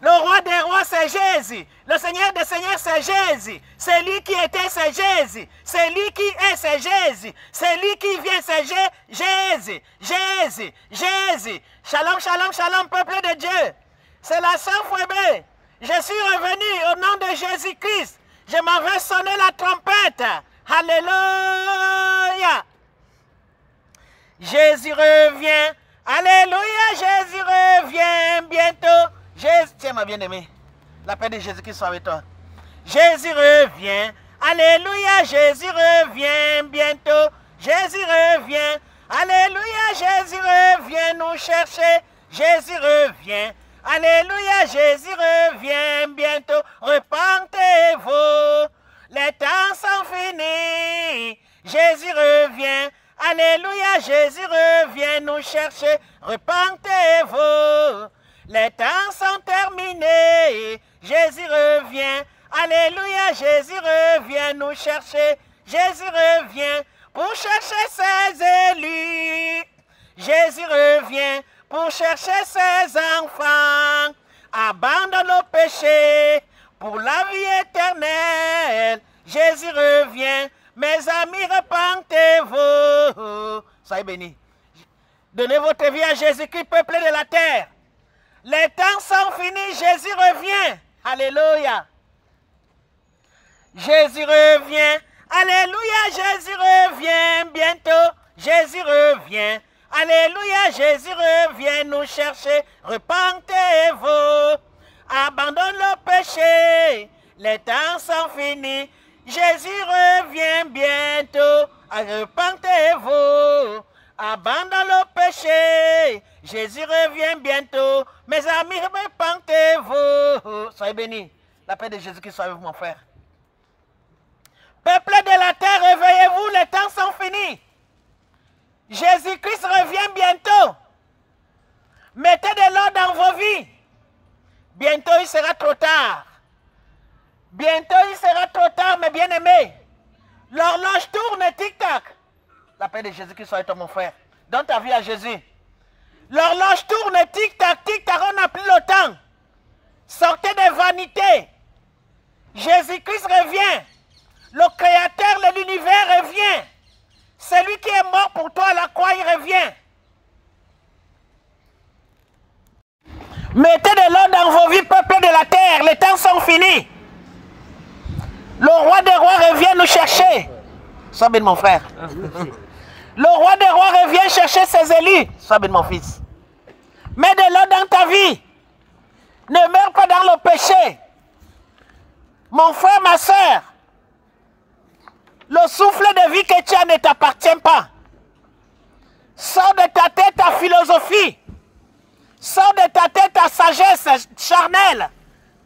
Le roi des rois, c'est Jésus. Le Seigneur des seigneurs, c'est Jésus. C'est lui qui était, c'est Jésus. C'est lui qui est, c'est Jésus. C'est lui qui vient, c'est Jésus. Jésus, Jésus. Shalom, shalom, shalom, peuple de Dieu. C'est la Sainte Fouébé. Je suis revenu au nom de Jésus-Christ. Je m'en vais sonner la trompette. Alléluia. Jésus revient. Alléluia, Jésus revient bientôt. Jésus, tiens ma bien-aimée, la paix de Jésus-Christ soit avec toi. Jésus revient. Alléluia, Jésus revient bientôt. Jésus revient. Alléluia, Jésus revient nous chercher. Jésus revient. Alléluia, Jésus revient bientôt. Repentez-vous. Les temps sont finis. Jésus revient. Alléluia, Jésus revient nous chercher. Repentez-vous. Les temps sont terminés. Jésus revient. Alléluia, Jésus revient nous chercher. Jésus revient pour chercher ses élus. Jésus revient pour chercher ses enfants. Abandonne le péché pour la vie éternelle. Jésus revient. Mes amis, repentez-vous. Soyez bénis. Donnez votre vie à Jésus-Christ, peuple de la terre. Les temps sont finis, Jésus revient. Alléluia. Jésus revient. Alléluia, Jésus revient bientôt. Jésus revient. Alléluia, Jésus revient nous chercher. Repentez-vous. Abandonne le péché. Les temps sont finis. Jésus revient bientôt. Repentez-vous. Abandonne le péché. Jésus revient bientôt. Mes amis, repentez-vous. Soyez bénis. La paix de Jésus-Christ soit avec vous, mon frère. Peuple de la terre, réveillez-vous, les temps sont finis. Jésus-Christ revient bientôt. Mettez de l'ordre dans vos vies. Bientôt, il sera trop tard. Bientôt, il sera trop tard, mes bien-aimés. L'horloge tourne, tic-tac. La paix de Jésus-Christ soit avec toi, mon frère. Donne ta vie à Jésus. L'horloge tourne, tic-tac, tic-tac, on n'a plus le temps. Sortez des vanités. Jésus-Christ revient. Le créateur de l'univers revient. Celui qui est mort pour toi à la croix, il revient. Mettez de l'ordre dans vos vies, peuple de la terre. Les temps sont finis. Le roi des rois revient nous chercher. Sois bien mon frère. Le roi des rois revient chercher ses élus. Sois bien mon fils. Mets de l'ordre dans ta vie. Ne meurs pas dans le péché. Mon frère, ma soeur. Le souffle de vie que tu as ne t'appartient pas. Sors de ta tête ta philosophie. Sors de ta tête ta sagesse charnelle.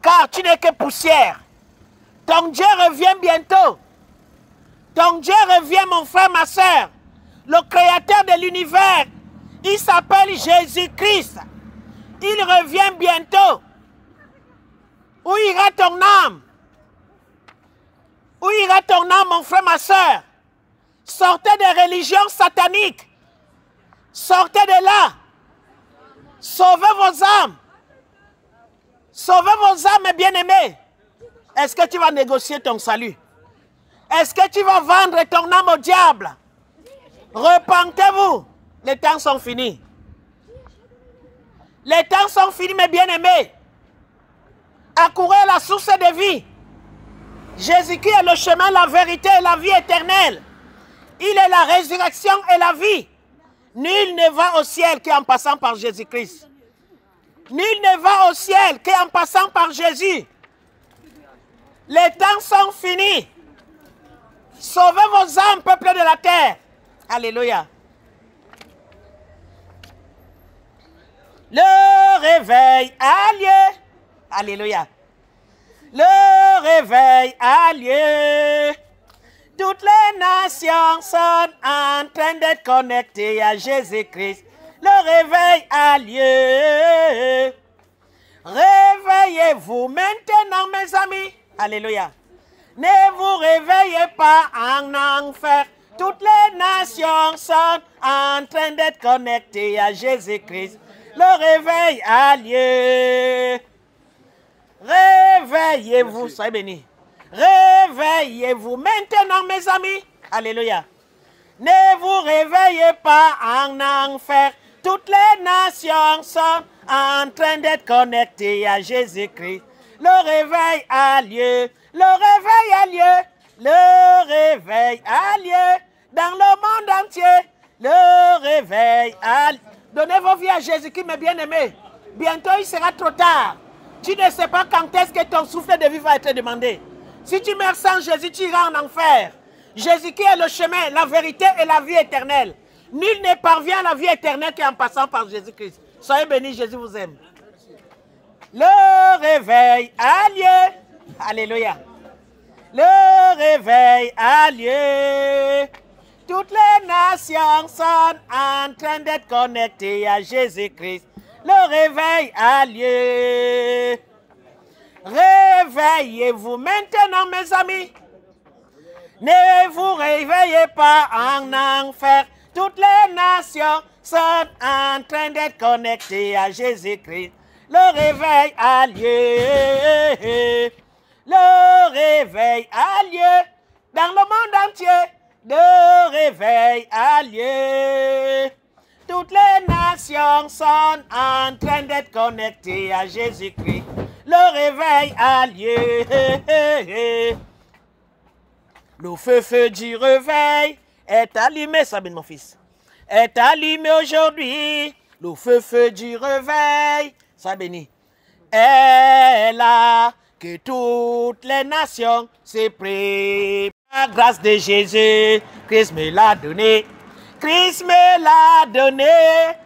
Car tu n'es que poussière. Ton Dieu revient bientôt. Ton Dieu revient, mon frère, ma soeur. Le créateur de l'univers. Il s'appelle Jésus-Christ. Il revient bientôt. Où ira ton âme? Où ira ton âme, mon frère, ma soeur? Sortez des religions sataniques. Sortez de là. Sauvez vos âmes. Sauvez vos âmes, bien-aimés. Est-ce que tu vas négocier ton salut? Est-ce que tu vas vendre ton âme au diable? Repentez-vous. Les temps sont finis. Les temps sont finis, mes bien-aimés. Accourez à la source de vie. Jésus-Christ est le chemin, la vérité et la vie éternelle. Il est la résurrection et la vie. Nul ne va au ciel qu'en passant par Jésus-Christ. Nul ne va au ciel qu'en passant par Jésus. Les temps sont finis. Sauvez vos âmes, peuple de la terre. Alléluia. Le réveil a lieu. Alléluia. Le réveil a lieu. Toutes les nations sont en train d'être connectées à Jésus-Christ. Le réveil a lieu. Réveillez-vous maintenant, mes amis. Alléluia. Ne vous réveillez pas en enfer. Toutes les nations sont en train d'être connectées à Jésus-Christ. Le réveil a lieu. Réveillez-vous. Soyez bénis. Réveillez-vous maintenant, mes amis. Alléluia. Ne vous réveillez pas en enfer. Toutes les nations sont en train d'être connectées à Jésus-Christ. Le réveil a lieu. Le réveil a lieu. Le réveil a lieu. Dans le monde entier. Le réveil a lieu. Donnez vos vies à Jésus-Christ, mes bien-aimés. Bientôt, il sera trop tard. Tu ne sais pas quand est-ce que ton souffle de vie va être demandé. Si tu meurs sans Jésus, tu iras en enfer. Jésus-Christ est le chemin, la vérité et la vie éternelle. Nul ne parvient à la vie éternelle qu'en passant par Jésus-Christ. Soyez bénis, Jésus vous aime. Le réveil a lieu. Alléluia. Le réveil a lieu. Toutes les nations sont en train d'être connectées à Jésus-Christ. Le réveil a lieu. Réveillez-vous maintenant, mes amis. Ne vous réveillez pas en enfer. Toutes les nations sont en train d'être connectées à Jésus-Christ. Le réveil a lieu. Le réveil a lieu. Dans le monde entier, le réveil a lieu. Toutes les nations sont en train d'être connectées à Jésus-Christ. Le réveil a lieu. Le feu du réveil est allumé, Sabine mon fils, est allumé aujourd'hui. Le feu du réveil, sois béni, est là, que toutes les nations se préparent. La grâce de Jésus, Christ me l'a donné. Christ me l'a donné,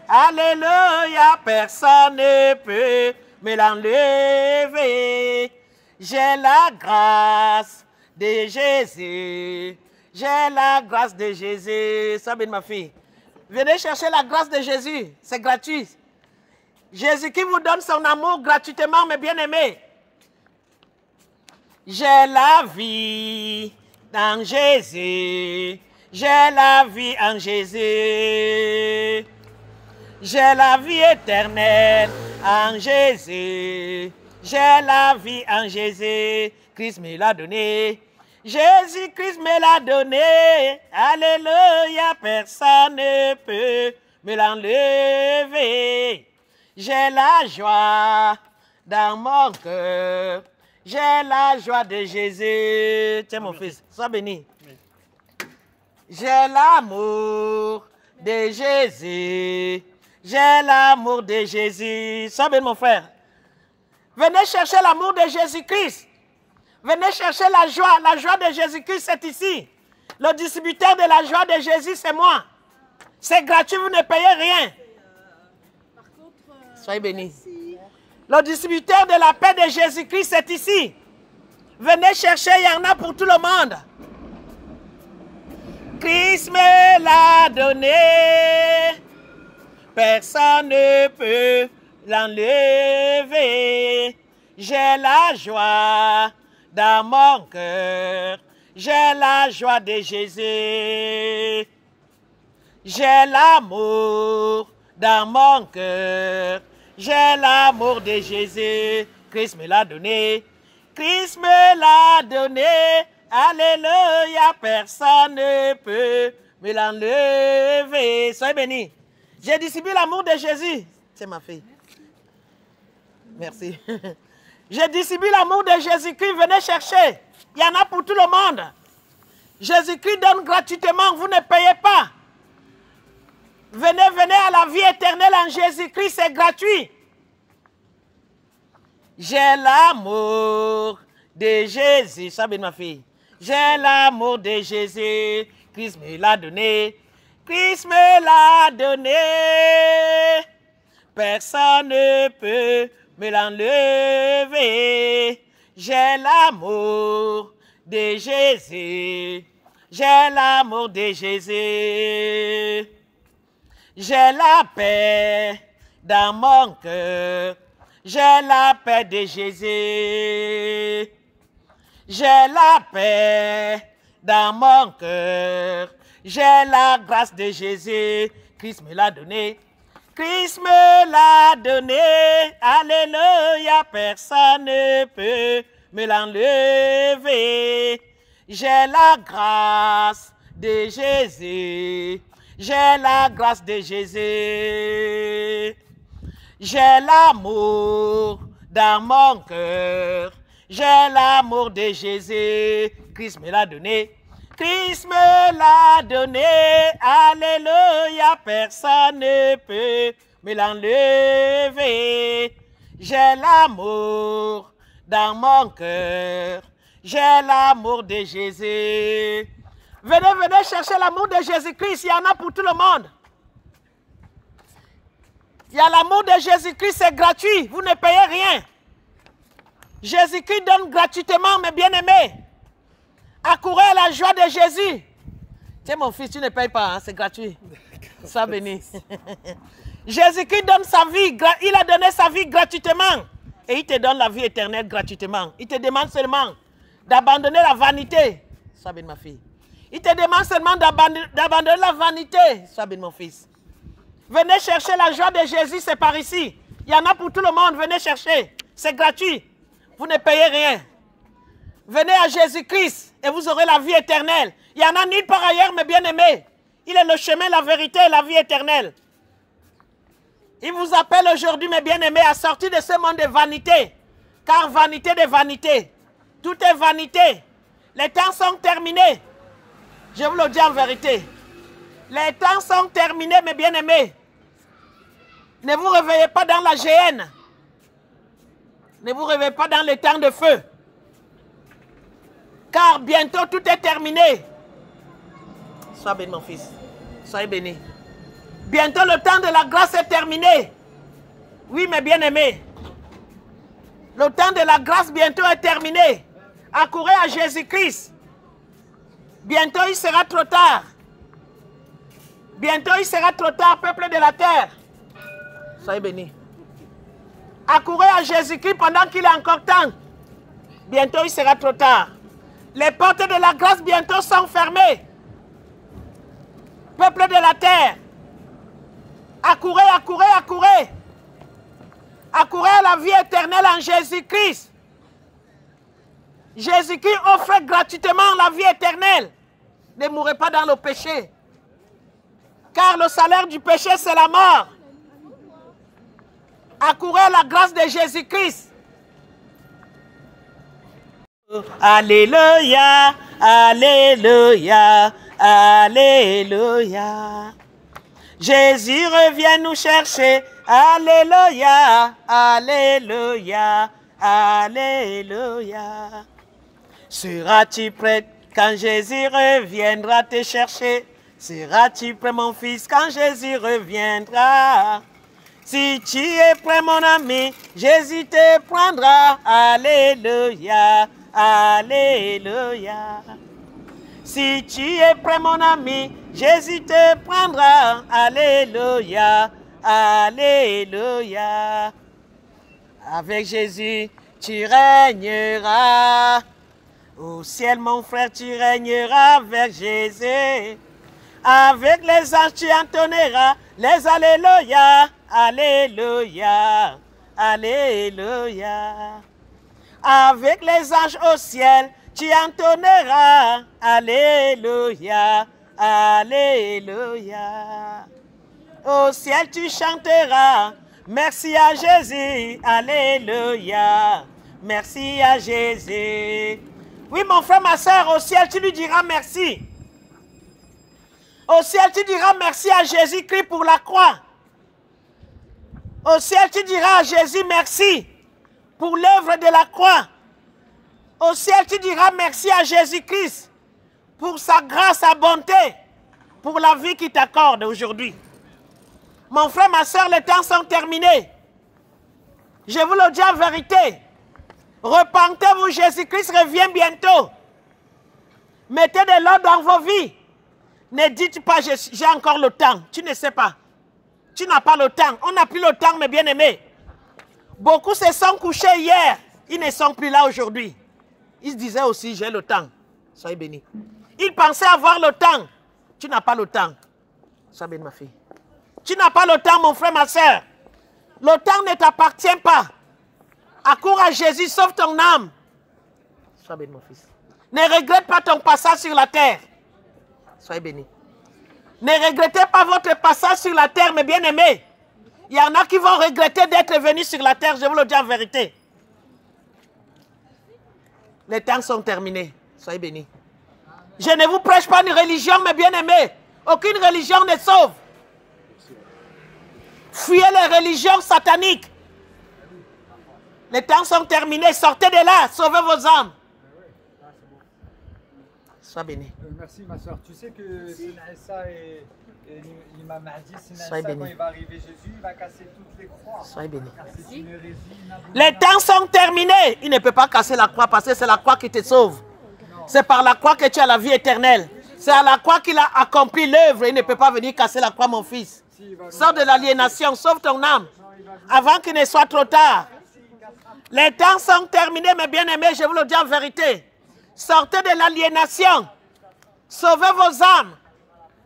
alléluia, personne ne peut me l'enlever. J'ai la grâce de Jésus, j'ai la grâce de Jésus. Sabine ma fille, venez chercher la grâce de Jésus, c'est gratuit. Jésus qui vous donne son amour gratuitement, mes bien-aimés. J'ai la vie dans Jésus. J'ai la vie en Jésus. J'ai la vie éternelle en Jésus. J'ai la vie en Jésus. Christ me l'a donné. Jésus-Christ me l'a donné. Alléluia, personne ne peut me l'enlever. J'ai la joie dans mon cœur. J'ai la joie de Jésus. Tiens mon fils, sois béni. J'ai l'amour de Jésus. J'ai l'amour de Jésus. Sois béni mon frère. Venez chercher l'amour de Jésus-Christ. Venez chercher la joie. La joie de Jésus-Christ, c'est ici. Le distributeur de la joie de Jésus, c'est moi. C'est gratuit, vous ne payez rien. Soyez bénis. Le distributeur de la paix de Jésus-Christ, c'est ici. Venez chercher, il y en a pour tout le monde. Christ me l'a donné. Personne ne peut l'enlever. J'ai la joie dans mon cœur. J'ai la joie de Jésus. J'ai l'amour dans mon cœur. J'ai l'amour de Jésus. Christ me l'a donné. Christ me l'a donné. Alléluia, personne ne peut me l'enlever. Soyez bénis. J'ai distribué l'amour de Jésus. C'est ma fille. Merci. J'ai distribué l'amour de Jésus-Christ. Venez chercher. Il y en a pour tout le monde. Jésus-Christ donne gratuitement. Vous ne payez pas. Venez, venez à la vie éternelle en Jésus-Christ. C'est gratuit. J'ai l'amour de Jésus. Sois béni, ma fille. J'ai l'amour de Jésus. Christ me l'a donné. Christ me l'a donné. Personne ne peut me l'enlever. J'ai l'amour de Jésus. J'ai l'amour de Jésus. J'ai la paix dans mon cœur. J'ai la paix de Jésus. J'ai la paix dans mon cœur. J'ai la grâce de Jésus. Christ me l'a donné. Christ me l'a donné. Alléluia, personne ne peut me l'enlever. J'ai la grâce de Jésus. J'ai la grâce de Jésus. J'ai l'amour dans mon cœur. J'ai l'amour de Jésus. Christ me l'a donné. Christ me l'a donné. Alléluia, personne ne peut me l'enlever. J'ai l'amour dans mon cœur. J'ai l'amour de Jésus. Venez, venez chercher l'amour de Jésus-Christ. Il y en a pour tout le monde. Il y a l'amour de Jésus-Christ, c'est gratuit. Vous ne payez rien. Jésus-Christ donne gratuitement, mes bien-aimés. Accourez à la joie de Jésus. Tiens mon fils, tu ne payes pas, hein, c'est gratuit. Sois béni. Jésus-Christ donne sa vie, il a donné sa vie gratuitement. Et il te donne la vie éternelle gratuitement. Il te demande seulement d'abandonner la vanité. Sois béni ma fille. Il te demande seulement d'abandonner la vanité. Sois béni mon fils. Venez chercher la joie de Jésus, c'est par ici. Il y en a pour tout le monde, venez chercher. C'est gratuit. Vous ne payez rien. Venez à Jésus-Christ et vous aurez la vie éternelle. Il n'y en a nulle part ailleurs, mes bien-aimés. Il est le chemin, la vérité et la vie éternelle. Il vous appelle aujourd'hui, mes bien-aimés, à sortir de ce monde de vanité. Car vanité de vanité. Tout est vanité. Les temps sont terminés. Je vous le dis en vérité. Les temps sont terminés, mes bien-aimés. Ne vous réveillez pas dans la géhenne. Ne vous réveillez pas dans les temps de feu. Car bientôt tout est terminé. Sois béni mon fils. Soyez béni. Bientôt le temps de la grâce est terminé. Oui mes bien-aimés. Le temps de la grâce bientôt est terminé. Accourez à Jésus-Christ. Bientôt il sera trop tard. Bientôt il sera trop tard, peuple de la terre. Soyez bénis. Accourez à Jésus-Christ pendant qu'il est encore temps. Bientôt il sera trop tard. Les portes de la grâce bientôt sont fermées. Peuple de la terre. Accourez, accourez, accourez. Accourez à la vie éternelle en Jésus-Christ. Jésus-Christ offre gratuitement la vie éternelle. Ne mourrez pas dans le péché. Car le salaire du péché, c'est la mort. Accourez à la grâce de Jésus-Christ. Alléluia, alléluia, alléluia. Jésus revient nous chercher. Alléluia, alléluia, alléluia. Seras-tu prêt quand Jésus reviendra te chercher? Seras-tu prêt mon fils quand Jésus reviendra? Si tu es prêt mon ami, Jésus te prendra. Alléluia, alléluia. Si tu es prêt mon ami, Jésus te prendra. Alléluia, alléluia. Avec Jésus, tu régneras. Au ciel, mon frère, tu régneras avec Jésus. Avec les anges, tu entonneras les alléluia, alléluia, alléluia. Avec les anges au ciel, tu entonneras alléluia, alléluia. Au ciel, tu chanteras merci à Jésus, alléluia, merci à Jésus. Oui, mon frère, ma soeur, au ciel, tu lui diras merci. Au ciel, tu diras merci à Jésus-Christ pour la croix. Au ciel, tu diras à Jésus merci pour l'œuvre de la croix. Au ciel, tu diras merci à Jésus-Christ pour sa grâce, sa bonté, pour la vie qu'il t'accorde aujourd'hui. Mon frère, ma soeur, les temps sont terminés. Je vous le dis en vérité. Repentez-vous, Jésus-Christ revient bientôt. Mettez de l'ordre dans vos vies. Ne dites pas, j'ai encore le temps. Tu ne sais pas. Tu n'as pas le temps. On n'a plus le temps, mes bien-aimés. Beaucoup se sont couchés hier. Ils ne sont plus là aujourd'hui. Ils se disaient aussi, j'ai le temps. Soyez bénis. Ils pensaient avoir le temps. Tu n'as pas le temps. Sois bénie, ma fille. Tu n'as pas le temps, mon frère, ma soeur. Le temps ne t'appartient pas. Accours à Jésus, sauve ton âme. Sois béni, mon fils. Ne regrette pas ton passage sur la terre. Soyez bénis. Ne regrettez pas votre passage sur la terre, mes bien-aimés. Il y en a qui vont regretter d'être venus sur la terre, je vous le dis en vérité. Les temps sont terminés. Soyez bénis. Je ne vous prêche pas une religion, mes bien-aimés. Aucune religion ne sauve. Fuyez les religions sataniques. Les temps sont terminés. Sortez de là. Sauvez vos âmes. Sois béni. Merci ma soeur. Tu sais que Sinaïssa et l'imam Mahdi, Soyez béni. quand il va arriver Jésus, il va casser toutes les croix. Soyez béni. C'est une hérésie. Les temps sont terminés. Il ne peut pas casser la croix parce que c'est la croix qui te sauve. C'est par la croix que tu as la vie éternelle. C'est à la croix qu'il a accompli l'œuvre. Il ne peut pas venir casser la croix, mon fils. Sors de l'aliénation, sauve ton âme. Avant qu'il ne soit trop tard. Les temps sont terminés, mes bien-aimés, je vous le dis en vérité. Sortez de l'aliénation. Sauvez vos âmes.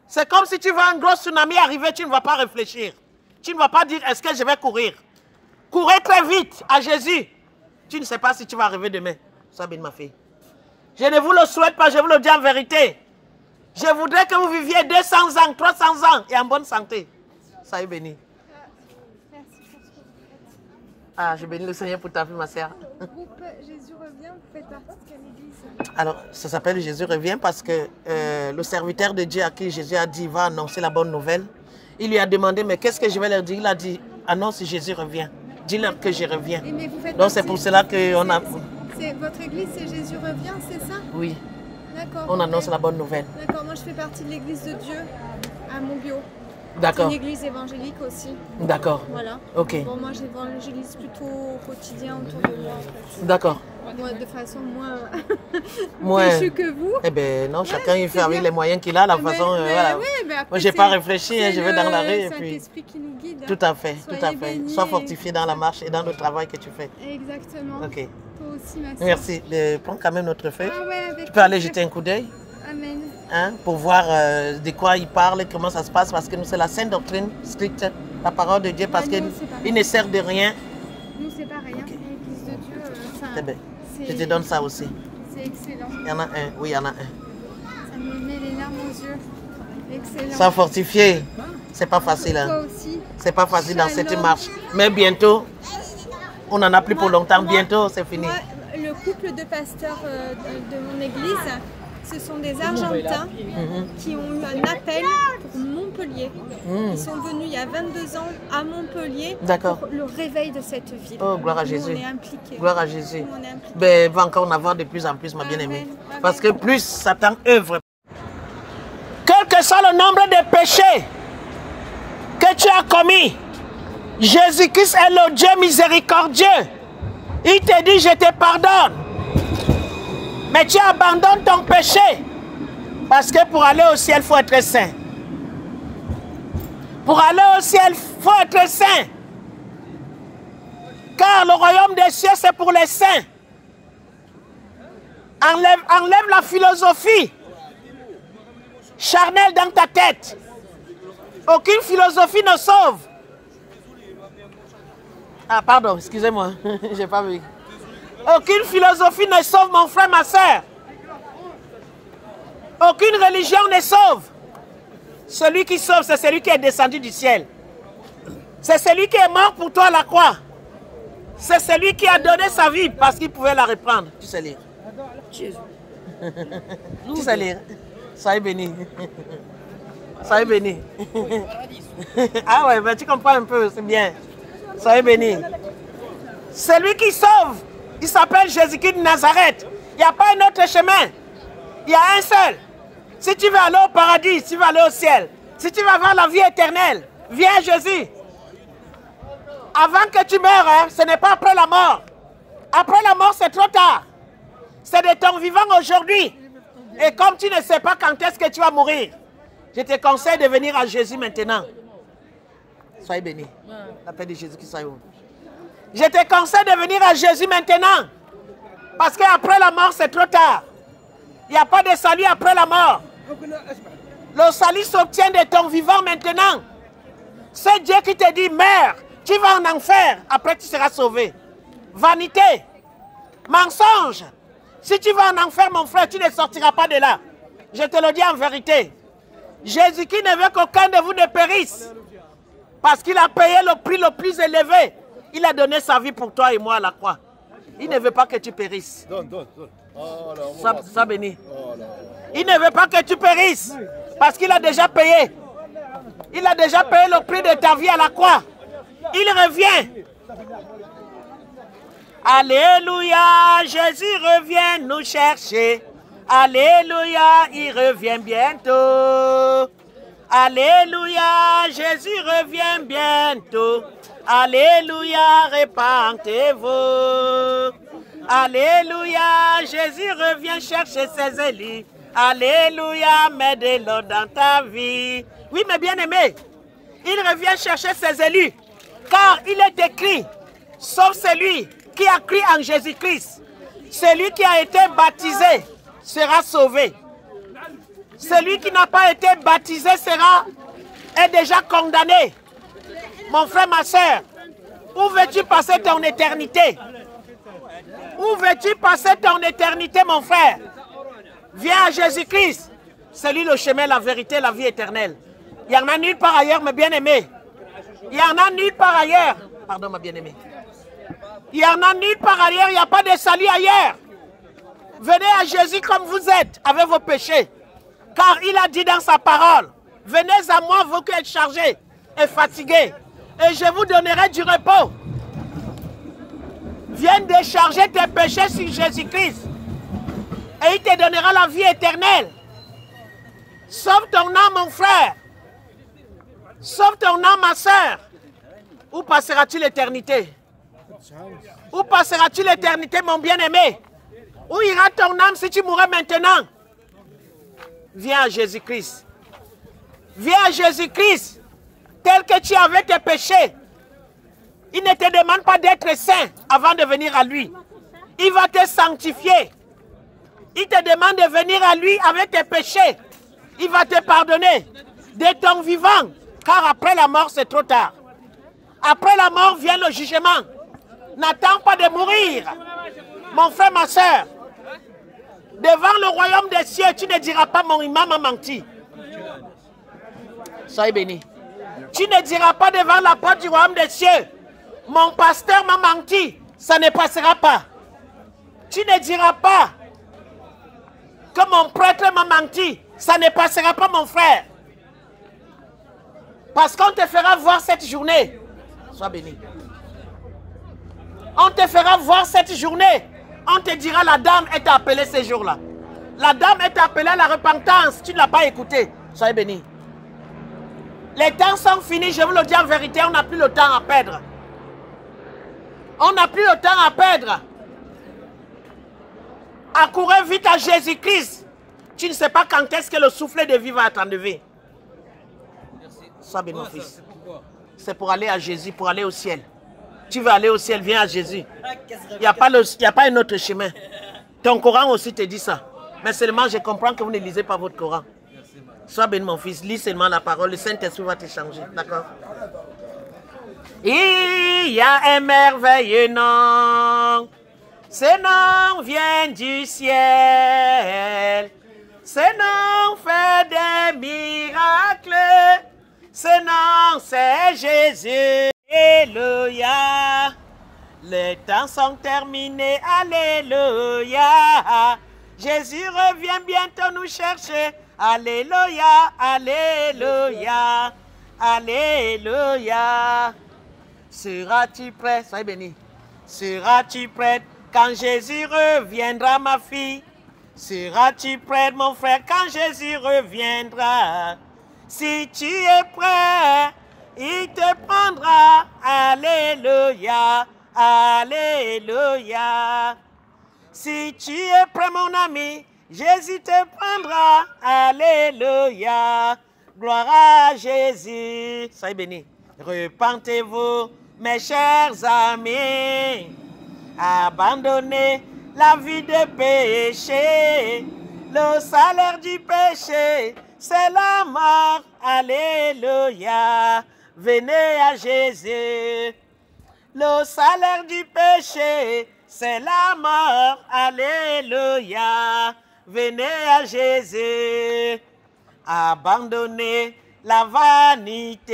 C'est comme si tu vois un gros tsunami arriver, tu ne vas pas réfléchir. Tu ne vas pas dire, est-ce que je vais courir? Courez très vite à Jésus. Tu ne sais pas si tu vas arriver demain. Sabine, ma fille. Je ne vous le souhaite pas, je vous le dis en vérité. Je voudrais que vous viviez 200 ans, 300 ans et en bonne santé. Soyez bénis. Ah, je bénis le Seigneur pour ta vie, ma sœur. Le groupe Jésus revient, vous faites partie de quelle église? Alors, ça s'appelle Jésus revient parce que le serviteur de Dieu à qui Jésus a dit, va annoncer la bonne nouvelle. Il lui a demandé, mais qu'est-ce que je vais leur dire? Il a dit, annonce Jésus revient. Dis-leur que je reviens. Donc c'est pour cela qu'on a... Votre église, c'est Jésus revient, c'est ça? Oui. D'accord. On annonce la bonne nouvelle. D'accord, moi je fais partie de l'église de Dieu à Montbio. D'accord. C'est une église évangélique aussi. D'accord. Voilà. Ok. Bon, moi j'évangélise plutôt au quotidien autour de moi en fait. D'accord. Moi de façon moins péchue que vous. Eh bien non, chacun il fait avec les moyens qu'il a, la façon... voilà. Oui, mais après, moi j'ai pas réfléchi, je vais dans la rue et puis... Saint-Esprit qui nous guide. Tout à fait, tout à fait. Sois fortifié dans la marche et dans le travail que tu fais. Exactement. Ok. Toi aussi, ma soeur. Merci. Prends quand même notre feuille. Ah ouais, avec tu peux aller jeter un coup d'œil. Amen. Hein, pour voir de quoi il parle et comment ça se passe, parce que nous, c'est la sainte doctrine stricte, la parole de Dieu, parce qu'il ne sert de rien. Nous, c'est pareil, okay. L'église de Dieu, c'est bien. Je te donne ça aussi. C'est excellent. Il y en a un, oui, il y en a un. Ça me met les larmes aux yeux. Excellent. Sois fortifié, c'est pas facile. Hein. Toi aussi. C'est pas facile dans cette marche. Mais bientôt, on n'en a plus pour longtemps, bientôt c'est fini. Moi, le couple de pasteurs de mon église, ce sont des Argentins qui ont eu un appel pour Montpellier. Ils sont venus il y a 22 ans à Montpellier pour le réveil de cette ville. Oh, gloire à Jésus. Nous, on est impliqués. Gloire à Jésus. Ben, va encore en avoir de plus en plus, ma bien-aimée. Parce que plus Satan œuvre. Quel que soit le nombre de péchés que tu as commis, Jésus-Christ est le Dieu miséricordieux. Il te dit, je te pardonne. Mais tu abandonnes ton péché. Parce que pour aller au ciel, il faut être saint. Pour aller au ciel, il faut être saint. Car le royaume des cieux, c'est pour les saints. Enlève la philosophie charnelle dans ta tête. Aucune philosophie ne sauve. Ah, pardon, excusez-moi, j'ai pas vu. Aucune philosophie ne sauve, mon frère, ma soeur. Aucune religion ne sauve. Celui qui sauve, c'est celui qui est descendu du ciel. C'est celui qui est mort pour toi à la croix. C'est celui qui a donné sa vie parce qu'il pouvait la reprendre. Tu sais lire. Jésus. Tu sais lire. Soyez béni. Soyez béni. Ah ouais, ben tu comprends un peu, c'est bien. Soyez béni. Celui qui sauve, il s'appelle Jésus-Christ de Nazareth. Il n'y a pas un autre chemin. Il y a un seul. Si tu veux aller au paradis, si tu veux aller au ciel, si tu veux avoir la vie éternelle, viens à Jésus. Avant que tu meurs, hein, ce n'est pas après la mort. Après la mort, c'est trop tard. C'est de ton vivant aujourd'hui. Et comme tu ne sais pas quand est-ce que tu vas mourir, je te conseille de venir à Jésus maintenant. Soyez bénis. La paix de Jésus qui soit où. Je te conseille de venir à Jésus maintenant. Parce qu'après la mort, c'est trop tard. Il n'y a pas de salut après la mort. Le salut s'obtient de ton vivant maintenant. C'est Dieu qui te dit, meurs, tu vas en enfer, après tu seras sauvé. Vanité, mensonge. Si tu vas en enfer, mon frère, tu ne sortiras pas de là. Je te le dis en vérité. Jésus-Christ ne veut qu'aucun de vous ne périsse. Parce qu'il a payé le prix le plus élevé. Il a donné sa vie pour toi et moi à la croix. Il ne veut pas que tu périsses. Sois béni. Il ne veut pas que tu périsses. Parce qu'il a déjà payé. Il a déjà payé le prix de ta vie à la croix. Il revient. Alléluia, Jésus revient nous chercher. Alléluia, il revient bientôt. Alléluia, Jésus revient bientôt. Alléluia, repentez-vous. Alléluia, Jésus revient chercher ses élus. Alléluia, mets de l'eau dans ta vie. Oui, mes bien-aimés, il revient chercher ses élus. Car il est écrit, sauf celui qui a cru en Jésus-Christ, celui qui a été baptisé sera sauvé. Celui qui n'a pas été baptisé est déjà condamné. Mon frère, ma soeur, où veux-tu passer ton éternité? Où veux-tu passer ton éternité, mon frère? Viens à Jésus-Christ. C'est lui le chemin, la vérité, la vie éternelle. Il n'y en a nulle part ailleurs, mes bien-aimés. Il n'y en a nulle part ailleurs. Pardon, ma bien-aimée. Il n'y en a nulle part ailleurs, il n'y a pas de salut ailleurs. Venez à Jésus comme vous êtes, avec vos péchés. Car il a dit dans sa parole, venez à moi, vous qui êtes chargés et fatigués, et je vous donnerai du repos. Viens décharger tes péchés sur Jésus-Christ, et il te donnera la vie éternelle. Sauve ton âme, mon frère. Sauve ton âme, ma soeur. Où passeras-tu l'éternité? Où passeras-tu l'éternité, mon bien-aimé? Où ira ton âme si tu mourrais maintenant? Viens à Jésus-Christ. Viens à Jésus-Christ, tel que tu avais tes péchés. Il ne te demande pas d'être saint avant de venir à lui. Il va te sanctifier. Il te demande de venir à lui avec tes péchés. Il va te pardonner de ton vivant. Car après la mort, c'est trop tard. Après la mort vient le jugement. N'attends pas de mourir. Mon frère, ma soeur, devant le royaume des cieux, tu ne diras pas mon imam a menti. Soyez bénis. Tu ne diras pas devant la porte du royaume des cieux, mon pasteur m'a menti. Ça ne passera pas. Tu ne diras pas que mon prêtre m'a menti. Ça ne passera pas, mon frère. Parce qu'on te fera voir cette journée. Sois béni. On te fera voir cette journée. On te dira, la dame est appelée ces jours-là. La dame est appelée à la repentance. Tu ne l'as pas écouté. Soyez béni. Les temps sont finis, je vous le dis en vérité, on n'a plus le temps à perdre. On n'a plus le temps à perdre. Accourez vite à Jésus-Christ. Tu ne sais pas quand est-ce que le soufflet de vie va t'enlever. Sois béni, mon fils. C'est pour aller à Jésus, pour aller au ciel. Tu veux aller au ciel, viens à Jésus. Il n'y a pas un autre chemin. Ton Coran aussi te dit ça. Mais seulement, je comprends que vous ne lisez pas votre Coran. Sois béni, mon fils. Lis seulement la parole. Le Saint-Esprit va te changer. D'accord? Il y a un merveilleux nom. Ce nom vient du ciel. Ce nom fait des miracles. Ce nom, c'est Jésus. Alléluia. Les temps sont terminés. Alléluia. Jésus revient bientôt nous chercher. Alléluia. Alléluia. Alléluia. Seras-tu prêt? Soyez béni. Seras-tu prête quand Jésus reviendra, ma fille? Seras-tu prête, mon frère, quand Jésus reviendra? Si tu es prêt, il te prendra. Alléluia, alléluia. Si tu es prêt, mon ami, Jésus te prendra. Alléluia, gloire à Jésus. Soyez bénis. Repentez-vous, mes chers amis. Abandonnez la vie de péché. Le salaire du péché, c'est la mort. Alléluia. Venez à Jésus. Le salaire du péché, c'est la mort. Alléluia. Venez à Jésus. Abandonnez la vanité.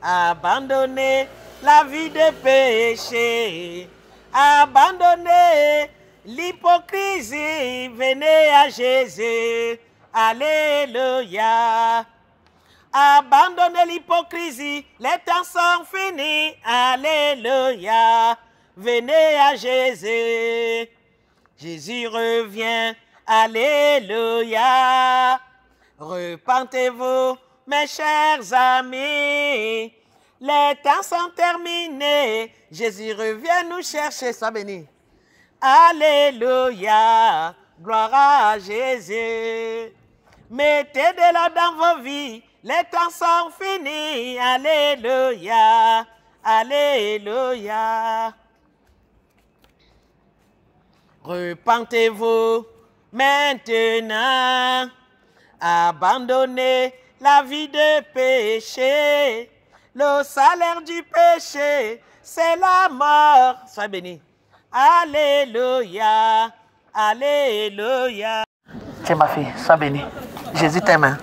Abandonnez la vie de péché. Abandonnez l'hypocrisie. Venez à Jésus. Alléluia. Abandonnez l'hypocrisie. Les temps sont finis. Alléluia. Venez à Jésus. Jésus revient. Alléluia. Repentez-vous, mes chers amis. Les temps sont terminés. Jésus revient nous chercher. Sois béni. Alléluia. gloire à Jésus. Mettez de l'eau dans vos vies, les temps sont finis. Alléluia, alléluia. Repentez-vous maintenant, abandonnez la vie de péché. Le salaire du péché, c'est la mort. Sois béni. Alléluia, alléluia. Tiens ma fille, sois bénie. Jésus t'aime.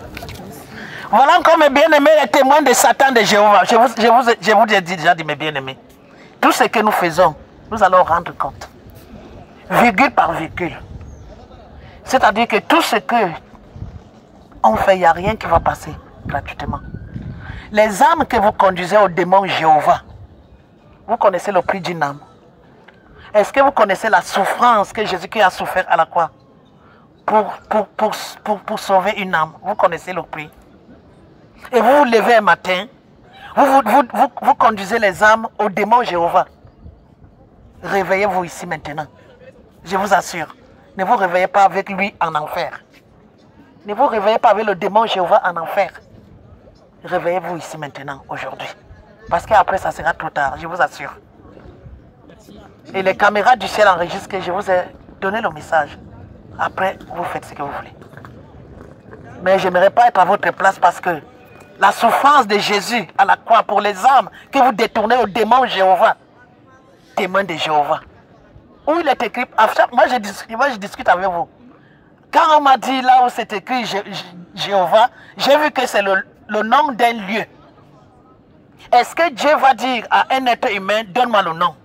Voilà encore mes bien-aimés, les témoins de Satan de Jéhovah. Je vous ai déjà dit mes bien-aimés. Tout ce que nous faisons, nous allons rendre compte. Virgule par virgule. C'est-à-dire que tout ce que on fait, il n'y a rien qui va passer gratuitement. Les âmes que vous conduisez au démon Jéhovah, vous connaissez le prix d'une âme. Est-ce que vous connaissez la souffrance que Jésus-Christ a souffert à la croix pour sauver une âme? Vous connaissez le prix. Et vous vous levez un matin, vous conduisez les âmes au démon Jéhovah. Réveillez-vous ici maintenant. Je vous assure, ne vous réveillez pas avec lui en enfer. Ne vous réveillez pas avec le démon Jéhovah en enfer. Réveillez-vous ici maintenant, aujourd'hui. Parce qu'après, ça sera trop tard, je vous assure. Et les caméras du ciel enregistrent que je vous ai donné le message. Après, vous faites ce que vous voulez. Mais je n'aimerais pas être à votre place parce que la souffrance de Jésus à la croix pour les âmes que vous détournez au démon Jéhovah, témoin de Jéhovah. Où il est écrit, moi je discute avec vous. Quand on m'a dit là où c'est écrit Jéhovah, j'ai vu que c'est le nom d'un lieu. Est-ce que Dieu va dire à un être humain, donne-moi le nom?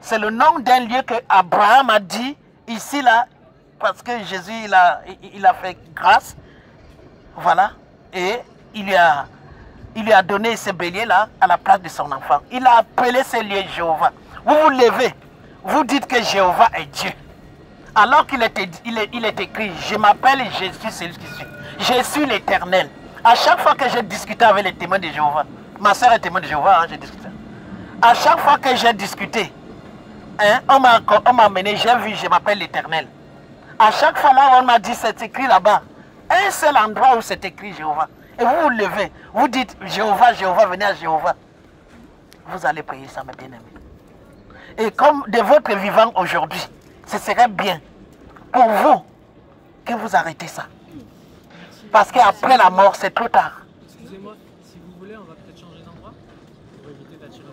C'est le nom d'un lieu que Abraham a dit ici là, parce que Jésus il a fait grâce. Voilà. Et il lui a donné ce bélier là à la place de son enfant. Il a appelé ce lieu Jéhovah. Vous vous levez, vous dites que Jéhovah est Dieu. Alors qu'il est écrit, je m'appelle Jésus, celui qui suis. Je suis l'Éternel. À chaque fois que j'ai discuté avec les témoins de Jéhovah, ma soeur est témoin de Jéhovah, hein, j'ai discuté. À chaque fois que j'ai discuté, hein, on m'a amené, j'ai vu, je m'appelle l'Éternel. À chaque fois là, on m'a dit, c'est écrit là-bas. Un seul endroit où c'est écrit Jéhovah. Et vous vous levez, vous dites, Jéhovah, Jéhovah, venez à Jéhovah. Vous allez payer ça, mes bien-aimés. Et comme de votre vivant aujourd'hui, ce serait bien pour vous que vous arrêtez ça. Parce qu'après la mort, c'est trop tard. Excusez-moi, si vous voulez, on va peut-être changer d'endroit pour éviter d'attirer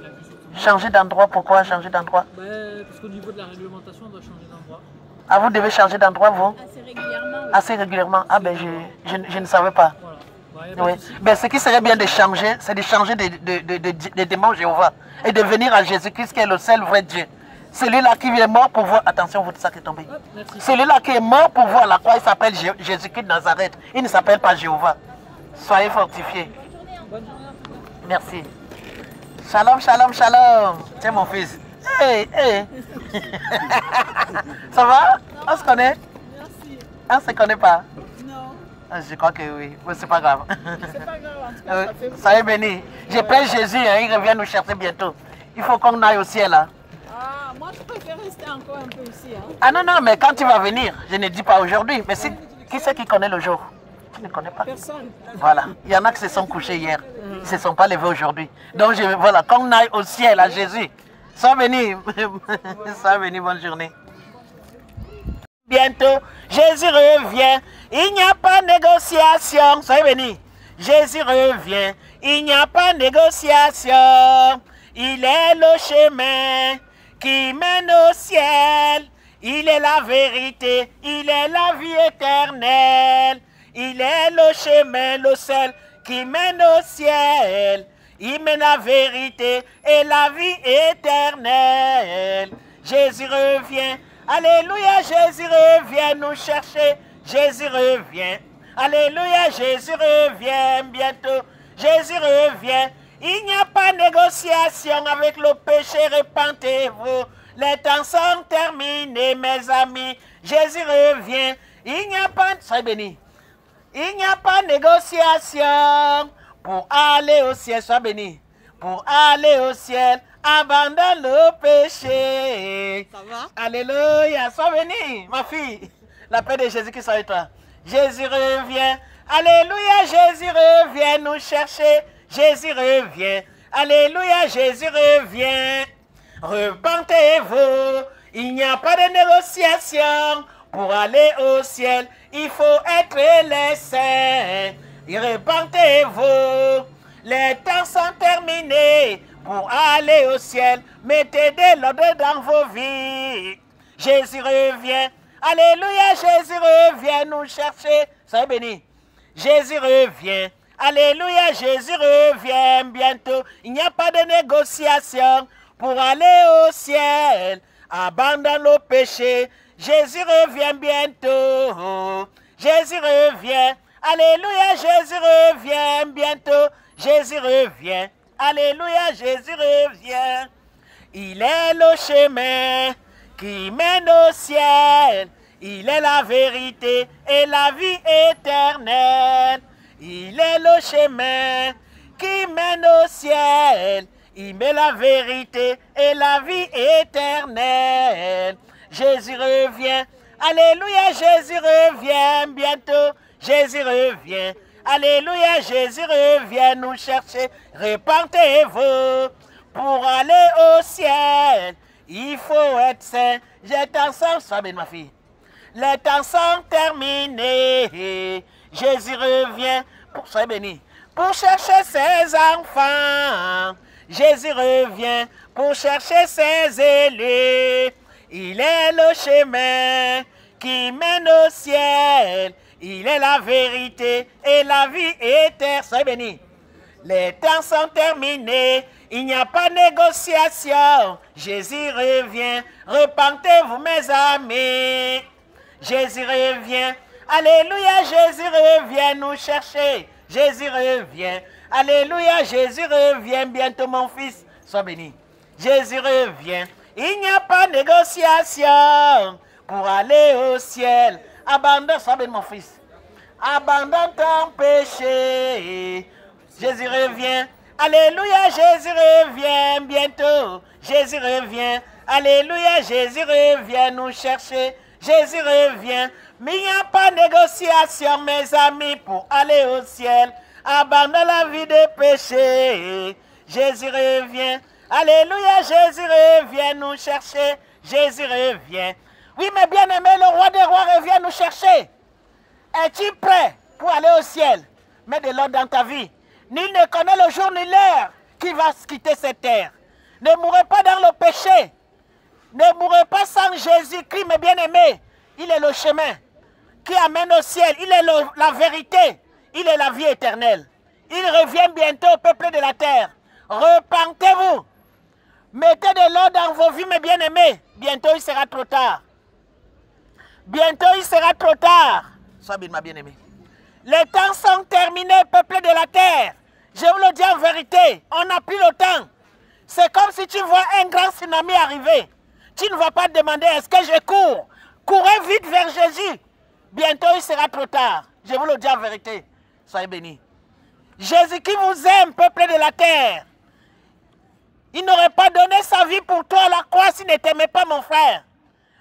la vue sur tout le monde. Changer d'endroit, pourquoi changer d'endroit? Parce qu'au niveau de la réglementation, on doit changer d'endroit. Ah, vous devez changer d'endroit, vous? Assez régulièrement. Oui. Assez régulièrement. Ah, ben je ne savais pas. Voilà. Oui. Ben, ce qui serait bien de changer, c'est de changer de démon Jéhovah et de venir à Jésus-Christ qui est le seul vrai Dieu. Celui-là qui est mort pour voir, attention, votre sac est tombé. Celui-là qui est mort pour voir la croix, il s'appelle Jésus-Christ de Nazareth. Il ne s'appelle pas Jéhovah. Soyez fortifiés. Merci. Shalom, shalom, shalom. Tiens mon fils. Hey, hey. Ça va? On se connaît? Merci. On ne se connaît pas? Non. Je crois que oui. Mais c'est pas grave. C'est pas grave, en tout cas, ça fait... Soyez bénis. Je prie Jésus, hein, il revient nous chercher bientôt. Il faut qu'on aille au ciel. Hein. Ah, moi je préfère rester encore un peu ici. Hein. Ah non, non, mais quand tu vas venir, je ne dis pas aujourd'hui, mais qui c'est qui connaît le jour? Tu ne connais pas. Personne. Voilà, il y en a qui se sont couchés hier, ils ne se sont pas levés aujourd'hui. Donc voilà, qu'on aille au ciel à Jésus. Sois béni, sois béni, bonne journée. Bientôt, Jésus revient, il n'y a pas de négociation. Soyez bénis. Jésus revient, il n'y a pas de négociation. Il est le chemin qui mène au ciel. Il est la vérité, il est la vie éternelle. Il est le chemin, le seul qui mène au ciel. Il mène la vérité et la vie éternelle. Jésus revient. Alléluia, Jésus revient nous chercher. Jésus revient. Alléluia, Jésus revient bientôt. Jésus revient. Il n'y a pas de négociation avec le péché, repentez-vous. Les temps sont terminés, mes amis. Jésus revient. Il n'y a pas de... Soyez bénis. Il n'y a pas de négociation pour aller au ciel. Sois béni. pour aller au ciel. Abandonne le péché. Ça va? Alléluia. Sois bénie, ma fille. La paix de Jésus qui soit avec toi. Jésus revient. Alléluia, Jésus revient nous chercher. Jésus revient. Alléluia, Jésus revient. Repentez-vous. Il n'y a pas de négociation. Pour aller au ciel, il faut être les saints. Et repentez-vous. Les temps sont terminés. Pour aller au ciel, mettez de l'ordre dans vos vies. Jésus revient. Alléluia, Jésus revient nous chercher. Soyez bénis. Jésus revient. Alléluia, Jésus revient bientôt. Il n'y a pas de négociation pour aller au ciel. Abandonne le péché. Jésus revient bientôt. Jésus revient. Alléluia, Jésus revient bientôt. Jésus revient. Alléluia, Jésus revient. Il est le chemin qui mène au ciel. Il est la vérité et la vie éternelle. Il est le chemin qui mène au ciel. Il met la vérité et la vie éternelle. Jésus revient. Alléluia, Jésus revient bientôt. Jésus revient. Alléluia, Jésus revient nous chercher. Repentez-vous pour aller au ciel. Il faut être saint. J'ai temps sans, sois béni ma fille. Les temps sont terminés. Jésus revient. Soyez béni. Pour chercher ses enfants. Jésus revient. Pour chercher ses élus. Il est le chemin qui mène au ciel. Il est la vérité et la vie éternelle. Soyez bénis. Les temps sont terminés. Il n'y a pas de négociation. Jésus revient. Repentez-vous, mes amis. Jésus revient. Alléluia, Jésus revient nous chercher. Jésus revient. Alléluia, Jésus revient bientôt, mon fils. Sois béni. Jésus revient. Il n'y a pas de négociation pour aller au ciel. Abandonne, sois béni, mon fils. Abandonne ton péché. Jésus revient. Alléluia, Jésus revient bientôt. Jésus revient. Alléluia, Jésus revient nous chercher. Jésus revient. Mais il n'y a pas de négociation, mes amis, pour aller au ciel. Abandonne la vie de péché. Jésus revient. Alléluia, Jésus revient nous chercher. Jésus revient. Oui, mais bien aimé, le roi des rois revient nous chercher. Es-tu prêt pour aller au ciel? Mets de l'ordre dans ta vie. Nul ne connaît le jour ni l'heure qui va quitter cette terre. Ne mourrez pas dans le péché. Ne mourrez pas sans Jésus-Christ, mes bien-aimés. Il est le chemin qui amène au ciel. Il est la vérité. Il est la vie éternelle. Il revient bientôt au peuple de la terre. Repentez-vous. Mettez de l'ordre dans vos vies, mes bien-aimés. Bientôt, il sera trop tard. Bientôt, il sera trop tard. Sois bien, ma bien-aimée. Les temps sont terminés, peuple de la terre. Je vous le dis en vérité, on n'a plus le temps. C'est comme si tu vois un grand tsunami arriver. Tu ne vas pas te demander, est-ce que je cours? Courez vite vers Jésus. Bientôt, il sera trop tard. Je vous le dis en vérité. Soyez bénis. Jésus qui vous aime, peuple de la terre. Il n'aurait pas donné sa vie pour toi à la croix s'il ne t'aimait pas, mon frère.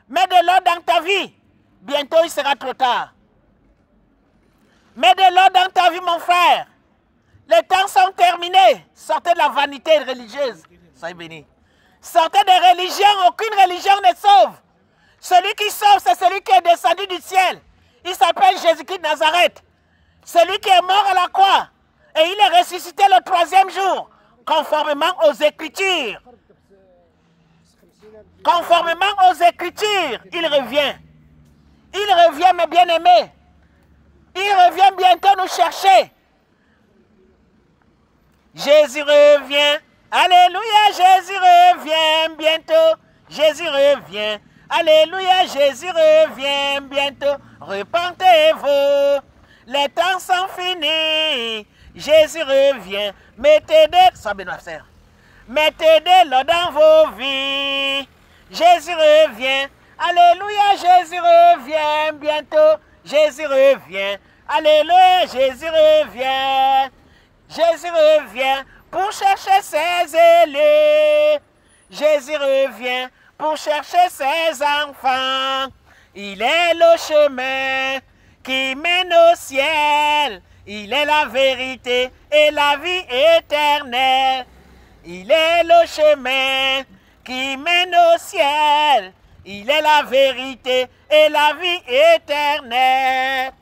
Mets de l'ordre dans ta vie. Bientôt, il sera trop tard. Mets de l'ordre dans ta vie, mon frère. Les temps sont terminés. Sortez de la vanité religieuse. Soyez bénis. Sortez des religions. Aucune religion ne sauve. Celui qui sauve, c'est celui qui est descendu du ciel. Il s'appelle Jésus-Christ de Nazareth. Celui qui est mort à la croix. Et il est ressuscité le 3e jour. Conformément aux Écritures. Conformément aux Écritures, il revient. Il revient, mes bien-aimés. Il revient bientôt nous chercher. Jésus revient. Alléluia, Jésus revient bientôt. Jésus revient. Alléluia, Jésus revient bientôt. Repentez-vous. Les temps sont finis. Jésus revient. Mettez de l'ordre dans vos vies. Jésus revient. Alléluia, Jésus revient bientôt. Jésus revient. Alléluia, Jésus revient. Jésus revient pour chercher ses élus. Jésus revient pour chercher ses enfants. Il est le chemin qui mène au ciel. Il est la vérité et la vie éternelle. Il est le chemin qui mène au ciel. Il est la vérité et la vie éternelle.